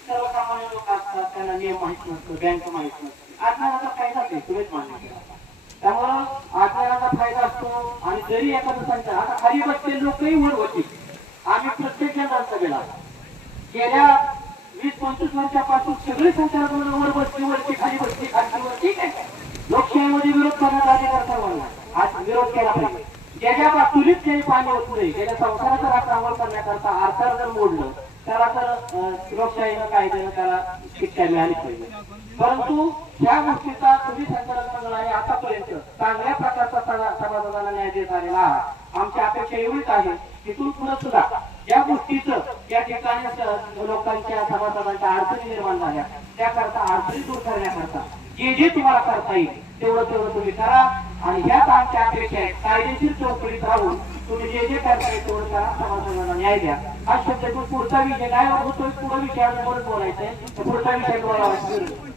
सर्वसामान्य लोक असतात त्यांना नियम माहित नसतो, बँक माहित नसते, अज्ञानाचा फायदा ते तुम्हीच मान्य केला. त्यामुळं अज्ञानाचा फायदा असतो. आणि जरी एखादं संचार आता खाली बसलेले लोकही वर होते. आम्ही प्रत्येक जनरल सभेला गेल्या 20-25 वर्षापासून सगळे संचालक वर बसते, वरती खाली बसते, खाली वर. ठीक आहे, लोकशाहीमध्ये विरोध करण्याचा अधिकार सर्वांना. आज विरोध केला पाहिजे. ज्याच्या बाजूलीच काही पाणी होत नाही, ज्याच्या संसाराचा राखणावर करण्याकरता आर्थिक जर मोडलं त्याला तर लोकशाहीनं कायद्यानं त्याला शिक्षा मिळाली पाहिजे. परंतु ह्या गोष्टीचा तुम्ही संचालक मंडळाने आतापर्यंत चांगल्या प्रकारचा सभासदांना न्याय देत आलेला आहात. आमची अपेक्षा एवढीच आहे तिथून पुढे सुद्धा ज्या गोष्टीचं या ठिकाणी लोकांच्या सभासदांच्या अडचणी निर्माण झाल्या त्याकरता अडचणी दूर करण्याकरता जे जे तुम्हाला करता येईल तेवढं तुम्ही करा. आणि ह्याच आमच्या अपेक्षा आहेत. कायदेशीर चौकटीत राहून तुम्ही जे जे करता येईल तेवढं करा, सभासदांना न्याय द्या. हा शब्द पुढचा विषय काय होतोय, पुढे विषयावर बोलायचंय, पुढचा विषय बोलावायचा.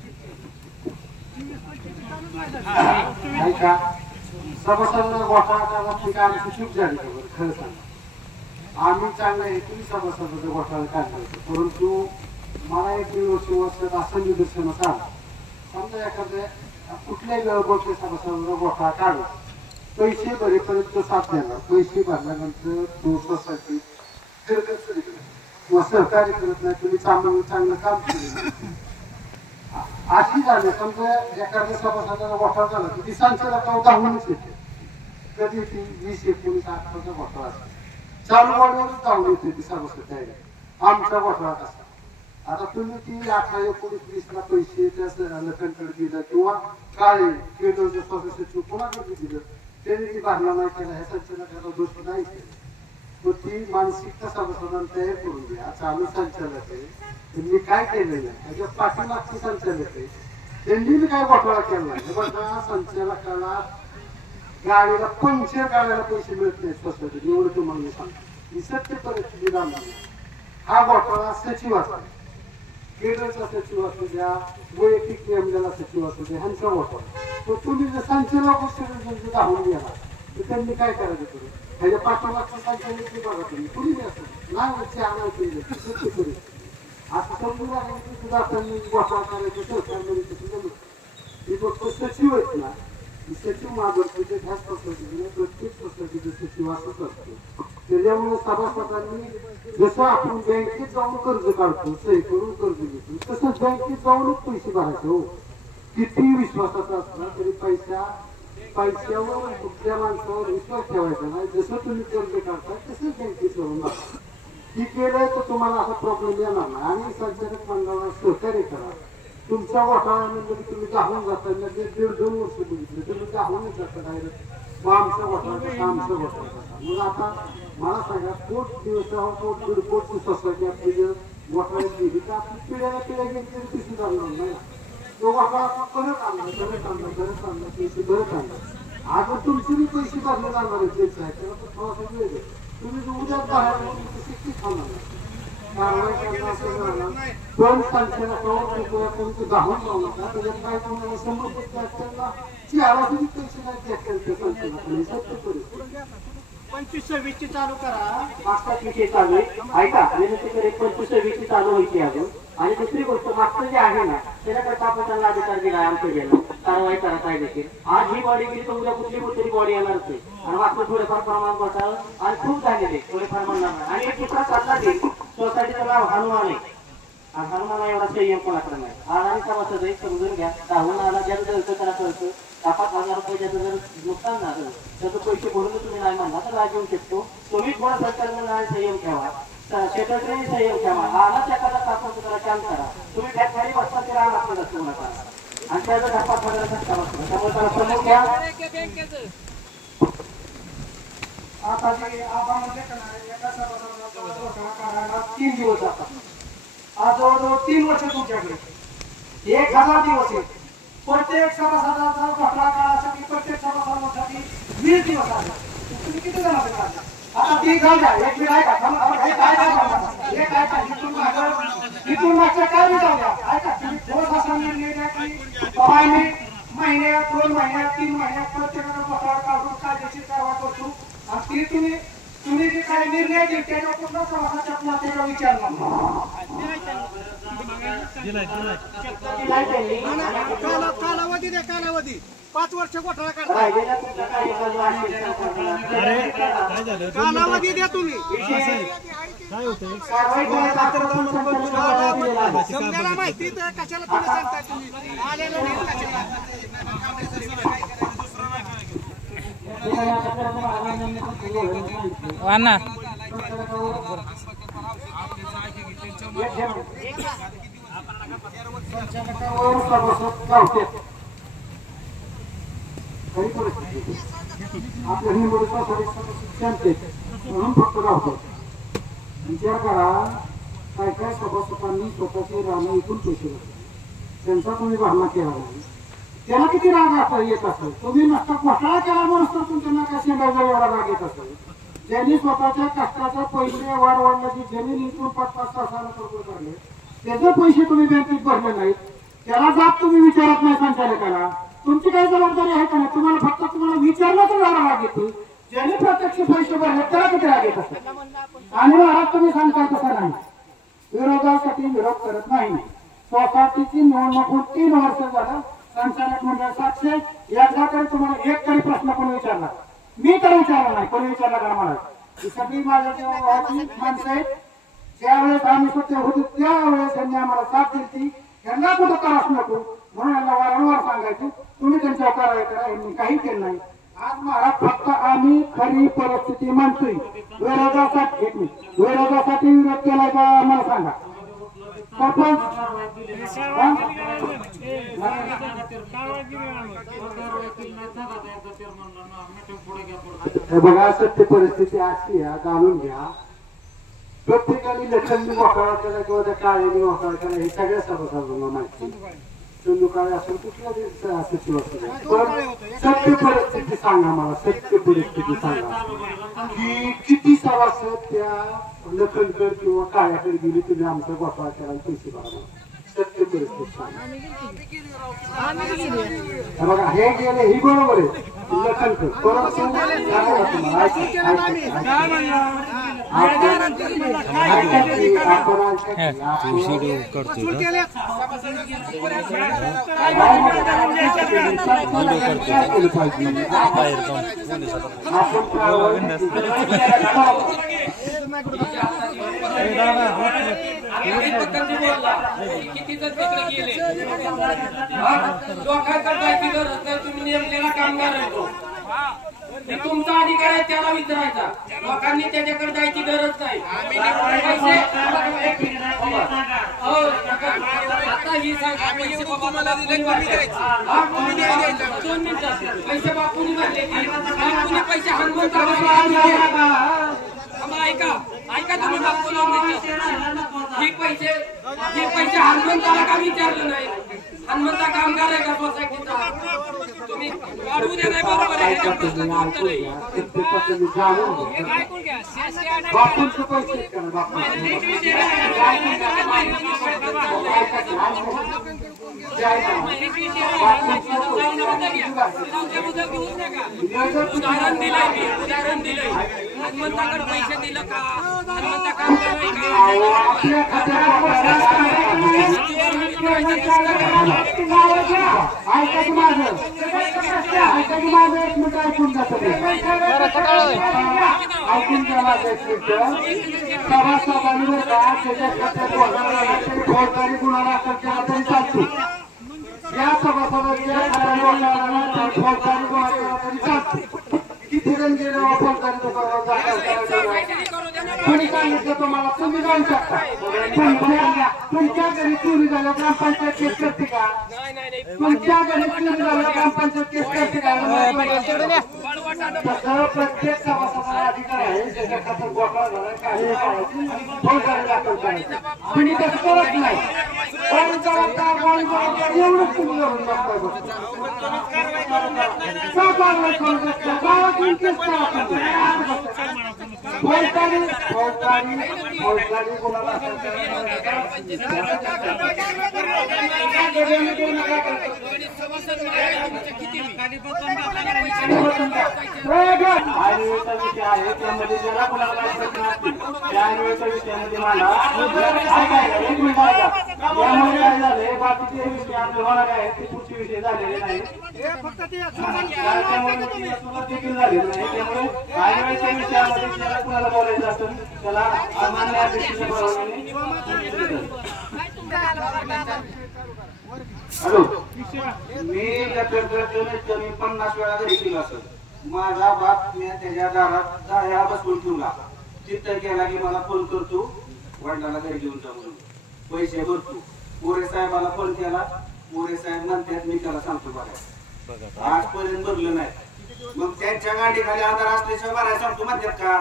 ऐका, सभासदांना घोटाळा बाबतीत आमची चूक झाली. खरं सांगा, आम्ही चांगलं आहे तुम्ही सभासदांचा घोटाळा काढला होता. परंतु मला एक वर्षात असं निदर्शनास आलं, समजा एखाद्या कुठल्याही बोलते सभासदांचा घोटाळा काढला, पैसे भरेपर्यंत साथ द्यायला, पैसे भरल्यानंतर तो सोसायटी किंवा सहकार्य करत नाही, तुम्ही चांगलं काम केलं अशी झाली. समजा एखाद्या सभासदांचा घोटाळा झाला तर ती संचालकावर धावूनच येते. कधी ती 20-19-18चा घोटाळा असतो, चालू वाढवूनच धावून येते ती सभासद. आमचा घोटाळा कसा, आता तुम्ही ती 18-19-20ला पैसे त्या लखनकडे दिलं किंवा काळे केंद्र सदस्य कोणाकडे दिलं त्याने ती भरला नाही केला, ह्या संचालकाचा दोष नाही केला. मग ती मानसिकता सभासदांना तयार करून द्या. आता आम्ही संचालक आहे, त्यांनी काय केलेलं आहे, त्याच्या पाठीमागचे संचालक आहे, त्यांनी काय घोटाळा केला नाही. बघा, संचालकाला गाडीला पंक्चर काढायला पैसे मिळत नाही सोसायटीत, एवढं तुम्हाला सांगतो. ही सत्य परिस्थिती झाली. हा घोटाळा सचिवाचा, केंद्राचा सचिव असू द्या, वैयक्तिक नेमलेला सचिव असू द्या, ह्यांचा घोटाळा. तो तुम्ही जर संचालक धावून गेला तर त्यांनी काय करायचं करू, ह्याच्या पाठीमागचं संचालक बघा तुम्ही असं नाही आणायचं. आता समजून सुद्धा त्यांनी घोटाळा करायचं सरकारमध्ये फक्त सचिव आहेत ना, सचिव महाभरतीचे ह्याच सोसायटीने प्रत्येक सोसायटीचे सचिव असंच असतो. त्याच्यामुळे सभासदांनी जसं आपण बँकेत जाऊन कर्ज काढतो, सही करून कर्ज घेतो, तसंच बँकेत जाऊनच पैसे भरायचे. हो, किती विश्वासाचा असला तरी पैशावर कुठल्या माणसावर विश्वास ठेवायचा नाही. जसं तुम्ही कर्ज काढता तसंच बँकेत जाऊन भरा. ती केलंय तर तुम्हाला असा प्रॉब्लेम येणार नाही. आणि संचालक मंडळाला सहकार्य करा. तुमच्या घोटाळ्यानंतर तुम्ही धावून जाता, 1.5-2 वर्ष बघितले तुम्ही धावूनच जाता डायरेक्ट. मग आमचा घोटाळा कसा, आमचा घोटाळा कसा. मग आता मला सांगा, कोट सोसायटी आपली जर घोटाळ्यात गेली तर आपली पिढ्याला गेली तरी ती सुधारणार नाही. तो घोटाळा परत आणला, पैसे परत आणला. आता तुमचे मी पैसे भरले जाणार आहेत, तेच आहे त्याला तर थोडासा वेळ आहे. तुम्ही जर उद्या बाहेर शिक्षित होणार पण संचालकावर धावून जाऊ नका. त्याच्यात काय तुम्हाला 100% आवाजाची पैसे नाही सत्य परिस्थिती. 25-26 चालू करा. मागचाच विषय चालू आहे. ऐका, 25-26 चालू व्हायची अजून. आणि दुसरी गोष्ट, मागचं जे आहे ना त्याच्याकरता आपण त्यांना अधिकार दिला, आमचं गेलं कारवाई करा पाहिजे. आज ही बॉडी गेली तर उद्या कुठली कुठली बॉडी येणारच आहे. आणि मागचं थोडेफार प्रमाणात घोटाळा आणि खूप झालेले थोडेफार म्हणणार नाही. आणि एक दुसरा चालला देईल, सोसायटीचं नाव हनुमान आहे. हनुमान एवढा संयम कोणाकडे नाही. आज आणि सभासद एक समजून घ्या, धावून आला ज्याचं जळतं त्याला कळतं. 5,000 रुपये ज्याचं जर नुकसान झालं त्याचं पैसे भरून तुम्ही नाही म्हणला तर राज येऊ शकतो. तुम्ही थोडा सरकारमध्ये संयम ठेवा, सेक्रेटरीने संयम ठेवा. आला एखादा तासाचं त्याला चान्स करा. तुम्ही खाली बसता ते राहा लागतं असं नका. आणि त्याचा धप्पा पडायला धक्का बसतो. त्यामुळे त्याला समोर घ्या. आता जे आबा म्हणजे का नाही, एका सभासदाचा घोटाळा करायला 3 दिवस जातात. आज जवळजवळ 3 वर्ष तुमच्याकडे 1000 दिवस आहेत. प्रत्येक सभासदाचा घोटाळा काढायसाठी प्रत्येक सभासदासाठी 20 दिवस आहेत. तुम्ही किती जण आता ती जाऊ द्या. एक वेळ ऐका, इथून मागच्या काय मी जाऊ द्या. ऐका, तुम्ही ठोस असा निर्णय द्या की महिन्यात 2 महिन्यात 3 महिन्यात प्रत्येकाला घोटाळा काढून कायदेशीर कारवाई करतो. आणि ती तुम्ही जे काही निर्णय देईल त्याच्या पूर्ण समाजाच्या नात्याला विचारणार. कालावधी द्या, कालावधी 5 वर्ष घोटाळा करा. कालावधी द्या तुम्ही. काय होतं समजायला माहिती तर कशाला तुम्ही सांगताय. तुम्ही आलेलं नाही कशाला. अण्णा आपल्या हिंदू म्हणून फक्त गावतो. विचार करा, काय काय सभासदांनी स्वतःचे राहणं इथून पैसे त्यांचा तुम्ही भावना केला नाही. त्याला किती राग येत असेल. तुम्ही नसता घोटाळा केला म्हणून तर तुमच्या काय शेंडाचा एवढा राग येत असेल. ज्यांनी स्वतःच्या कष्टाचे पैसे वाढवण्याची जमीन इथून 5-5 तासाला काढले, त्याचे पैसे तुम्ही बँकेत भरले नाहीत, त्याला जाब तुम्ही विचारत नाही संचालकाला. तुमची काही जबाबदारी आहे का नाही. तुम्हाला फक्त तुम्हाला विचारलं तर एवढा राग येतो. ज्यांनी प्रत्यक्ष पैसे भरले त्याला किती राग येत असेल. आणि महाराज तुम्ही सांगता तसं नाही. विरोधासाठी विरोध करत नाही. सोसायटीची निवडणूक 3 वर्ष झालं. संचालक मंडळ साक्ष. एकदा तरी तुम्हाला एक तरी प्रश्न कोणी विचारला? मी तर विचारला नाही. कोणी विचारला का मला? ही सगळी माझ्या जीवाची माणसं आहेत. ज्यावेळेस आम्ही सत्य होतो त्यावेळेस त्यांनी आम्हाला साथ दिली. यांना कुठं करावंच नको म्हणून यांना वारंवार सांगायचं तुम्ही त्यांच्या करायला करा. यांनी काही केलं नाही. आज महाराज फक्त आम्ही खरी परिस्थिती मानतोय. विरोधासाठी विरोधासाठी विरोध केलाय का आम्हाला सांगा. सरपंच बघा, सत्य परिस्थिती अशी आहे, जाणून घ्या. प्रत्येकाने लखननी घोटाळा केला किंवा त्या काळ्याने घोटाळा केला हे सगळ्या सभासदांना माहिती. चंदू काळे असेल कुठल्या सचिव असेल, पण सत्य परिस्थिती सांगा मला. सत्य परिस्थिती सांगा की किती सभासद त्या लखनकडे किंवा काळ्याकडे गेली तुम्ही आमचा घोटाळा केला पैसे भरा. सत्य परिस्थिती सांगा. बघा, हे गेले ही बरोबर आहे. लखनकडे परंतु किती तर तिकडे गेले लोकांकडे गरज नाही. तुम्ही नेमलेला कामगार आहे तो. तुमचा अधिकार आहे त्याला विचारायचा. लोकांनी त्याच्याकडे जायची गरज नाही. पैसे आता ही पैसे बाबाला दिले 2 मिनिटात पैसे बापूंनी भरले की बापूंनी पैसे ऐका ऐका तुम्ही बापूला हे पैसे हनुमंताला का विचारलं नाही. हनुमंता कामगार आहे का सोसायटीचा? तुम्ही वाढवू दे नाही. बरोबर आहे. उदाहरण दिलंय हनुमंताकडे पैसे दिलं का? हनुमंता कामगार आहे फौजदारी गुन्हा दाखल केला तरी चालतो. या सभासदांच्या फौजदारी गुन्हा केला तरी चालतो. किती जण गेले फौजदारी कोणी सांगितलं तुम्हाला? तुम्ही जाऊ शकता. तुमच्या घरी चोरी झालं ग्रामपंचायत केस करते का? तुमच्या घरी चोरी झालं ग्रामपंचायत केस करते का? तसं प्रत्येक सभासदाला अधिकार आहे त्याच्या खात्यात घोटाळा झाला काही काळाची फौजदारी दाखल करायची. तुम्ही तसं करत नाही. कोण जबाबदार कोण जबाबदार एवढंच तुम्ही धरून बघताय बघ. का कारवाई करू शकता? गावातून केस करा फौजदारी गुन्हा आयुर्वेदाचा विषय आहे त्यामध्ये ज्याला कोणाला काही प्रश्न असतील त्या आयुर्वेदाच्या विषयामध्ये मांडा. एक मिनिट ऐका. यामुळे काय झालंय बाकीचे विषय आपले होणार आहेत ते पुढचे विषय झालेले नाहीत त्यामुळे सुरुवात देखील झालेली नाही. त्यामुळे आयुर्वेदाच्या विषयामध्ये ज्याला कोणाला बोलायचं असेल त्याला मान्य अध्यक्षाच्या परवानगीने. हॅलो मी कमी 50 वेळा घरी केला असेल. माझा बाप मी त्याच्या दारात जाळ्या बसवून ठेवला. तिथं गेला की मला फोन करतो वडिलांना घरी घेऊन जा म्हणून पैसे भरतो. मोरे साहेबाला फोन केला. मोरे साहेब म्हणतात मी त्याला सांगतो बघा आजपर्यंत भरलं नाही. मग त्यांच्या गाडी खाली आधार असल्याशिवाय भरायला सांगतो म्हणतात का?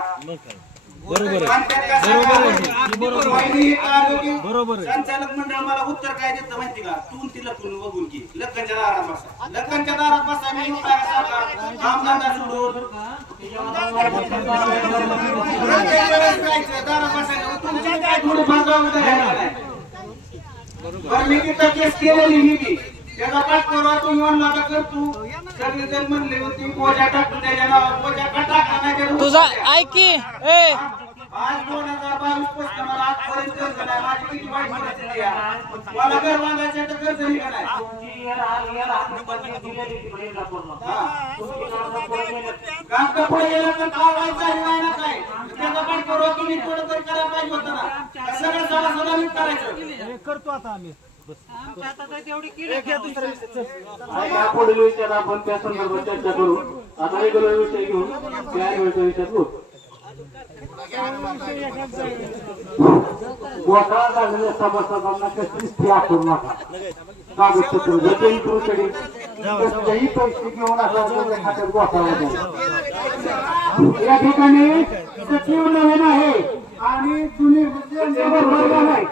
संचालक मंडळ मला उत्तर काय देतं माहिती का? तू ती लपून बघून की लखनच्या दारात बसा. लखनच्या दारात बसा मी कामधंदा सोडून दारात बसायला तुमची काय थोडी बरं मी तिथं केस केलेली मी त्याचा पाठपुरावा तुम्ही म्हणला का करतो. सगळेजण म्हणले होते पोजा टाकतो त्याच्या नावावर. पोजा का टाकला नाही तुझा ऐक की आज 2022 पासून मला आजपर्यंत कर्ज नाही. माझी किती वाईट परिस्थिती आहे. मला घर बांधायचं तर कर्ज नाही का नाही. काम का पुढे गेलं तर कारवाई झाली नाही ना काय त्याचा पाठपुरावा तुम्ही थोडं तरी करायला पाहिजे होता ना. सगळं सभासदांनी करायचं. करतो आता आम्ही. पुढील विषयात आपण त्या संदर्भात चर्चा करू. आता रेग्युलर विषय घेऊन त्या विषय करू. घोटाळा झालेल्या सभासदांना कसलीच फी आठवू नका. कागदपत्र कसल्याही पैसे घेऊन असं खात्यात घोटाळा झाला. या ठिकाणी सचिव नवीन आहे आणि जुनी नाही.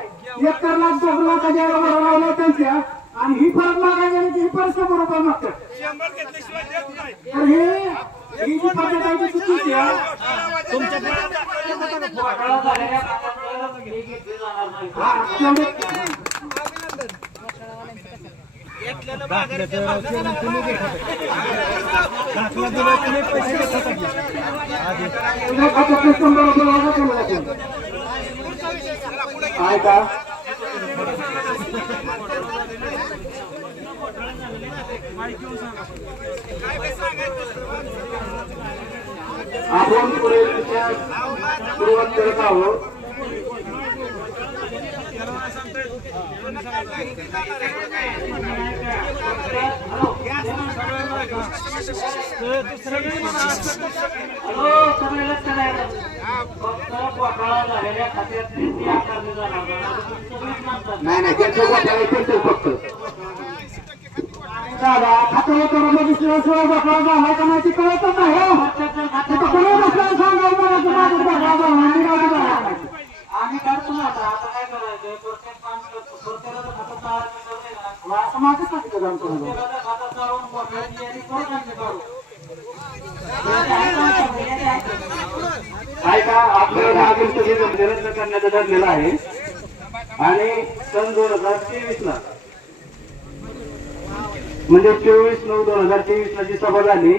1 लाख 2 लाखाच्या भरवल्या त्यांच्या आणि ही फरक मागायला गेली की ही परत 100 रुपये मागतात. तर ही जी पद्धत आहे ती चुकीची आहे. ऐका आपण पुढे सुरुवात करत आहोत. नाही त्यांच्या घोटाळे त्यांचं फक्त दादा खात्यावर करून बघितल्याशिवाय घोटाळा झाला का नाही कळतच नाही. आम्ही काढतो ना आता काय करायचं प्रत्येक काम करतो. प्रत्येकाचं खातं ऐका आपल्याला रद्द करण्याचं ठरलेलं आहे आणि सन 2023 ला म्हणजे 24/9/2023 ला जी सभा झाली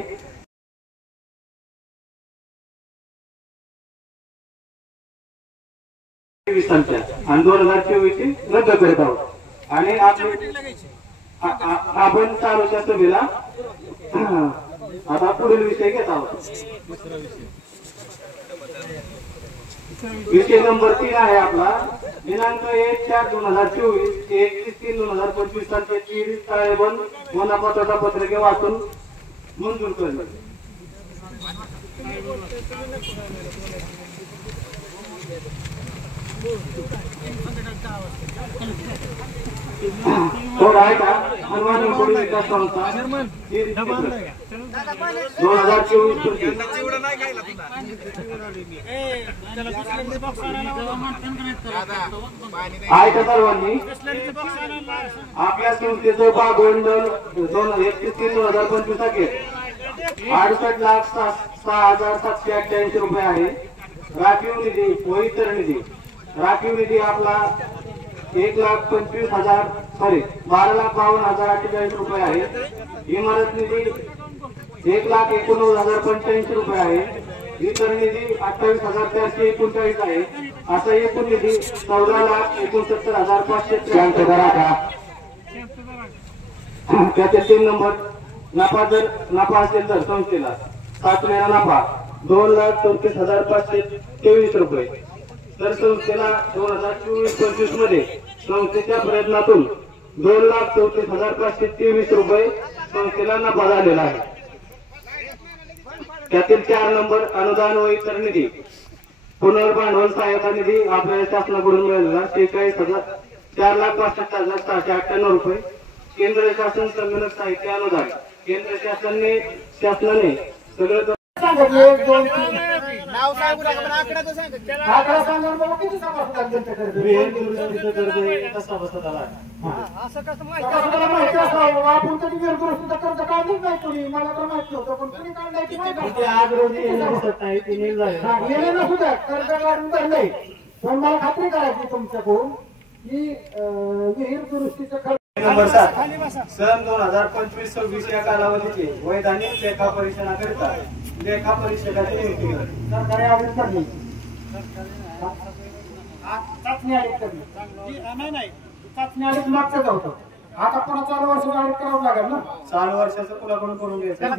आणि 2024 ची रद्द करत आहोत आणि आपण चालूच्या सभेला आता पुढील विषय घेत आहोत. विषय नंबर 3 आहे आपला दिनांक 1/4/2024 ते 31/3/2025 तारखेची ताळेबंद मनापत्राचा पत्रके वाचून मंजूर करणे. हो आहे का हनुमान कोळी विकास संस्था 2024 आहे का सर्वांनी आपल्या संस्थेचं भागवंडल 31/3/2025 अखेर 68,06,788 रुपये आहे. राखीव निधी व इतर निधी राखीव निधी आपला 12,52,840 रुपये आहे. इमारत निधी 1,19,085 रुपये आहे. इतर निधी 28,439 आहे. असा एकूण निधी 14,69,500 त्याचे 3 नंबर नफा जर नफा असेल तर संस्थेला साठलेला नफा 2,34,523 रुपये. तर संस्थेला 2024-25 मध्ये संस्थेच्या प्रयत्नातून 2,34,523 रुपये संस्थेला नफा झालेला आहे. त्यातील 4 नंबर अनुदान व इतर निधी पुनर्भांडवल सहायता निधी आपल्याला शासनाकडून मिळालेला 4,65,698 रुपये. केंद्र शासन संगणक साहित्य अनुदान केंद्र शासनाने सगळं सांगितले 1 2 3 नाव सांगू नका पण आकडा तर सांगा. आकडा सांगा बाबा किती समजतात कसा बसत आला असं कसं माहिती असावं आपण कधी वीरगुरुष्टीचं कर्ज काढलंच नाही कोणी मला तर माहित नव्हतं पण कोणी काढण्याची माहिती आज रोजी दिसत नाही ते नील झाले गेले नसू द्या कर्ज काढून धरलंय पण मला खात्री करायची तुमच्याकडून की विहीर दुरुस्तीचं खर्च नंबर 7 सन 2025-26 या कालावधीचे वैधानिक लेखा परीक्षणाकरिता लेखा परीक्षकाची नियुक्ती सरकारी ऑडिट करणे चाचणी ऑडिट करणे नाही चाचणी ऑडिट मागचं होतं आता पुन्हा 4 वर्षाचं ऑडिट करावं लागेल ना. 4 वर्षाचं कुणाकडून करून घ्यायचं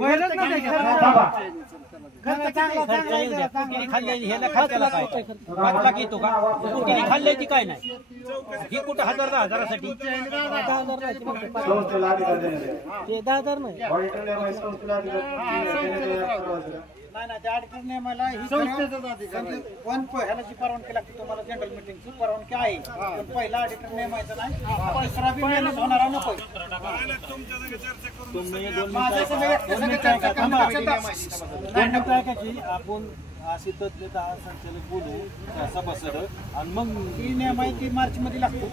खाल्ल्याची काय नाही ही कुठं 1000-10,000साठी संस्थेला अधिकार देण्यात ते 10,000 नाही ऑडिटर नेमाय संस्थेला अधिकार नाही त्या ऑडिटर नेमायला ही संस्थेचाच अधिकार आहे. ह्याला जी परवानगी लागते तुम्हाला जनरल मीटिंगची परवानगी आहे पण पहिला ऑडिटर नेमायचा नाही दुसरा बी मेहनत होणारा नको. आपण अशी तज्ञ संचालक बोलू सभासद आणि मग ही नेमायची मार्च मध्ये लागतो.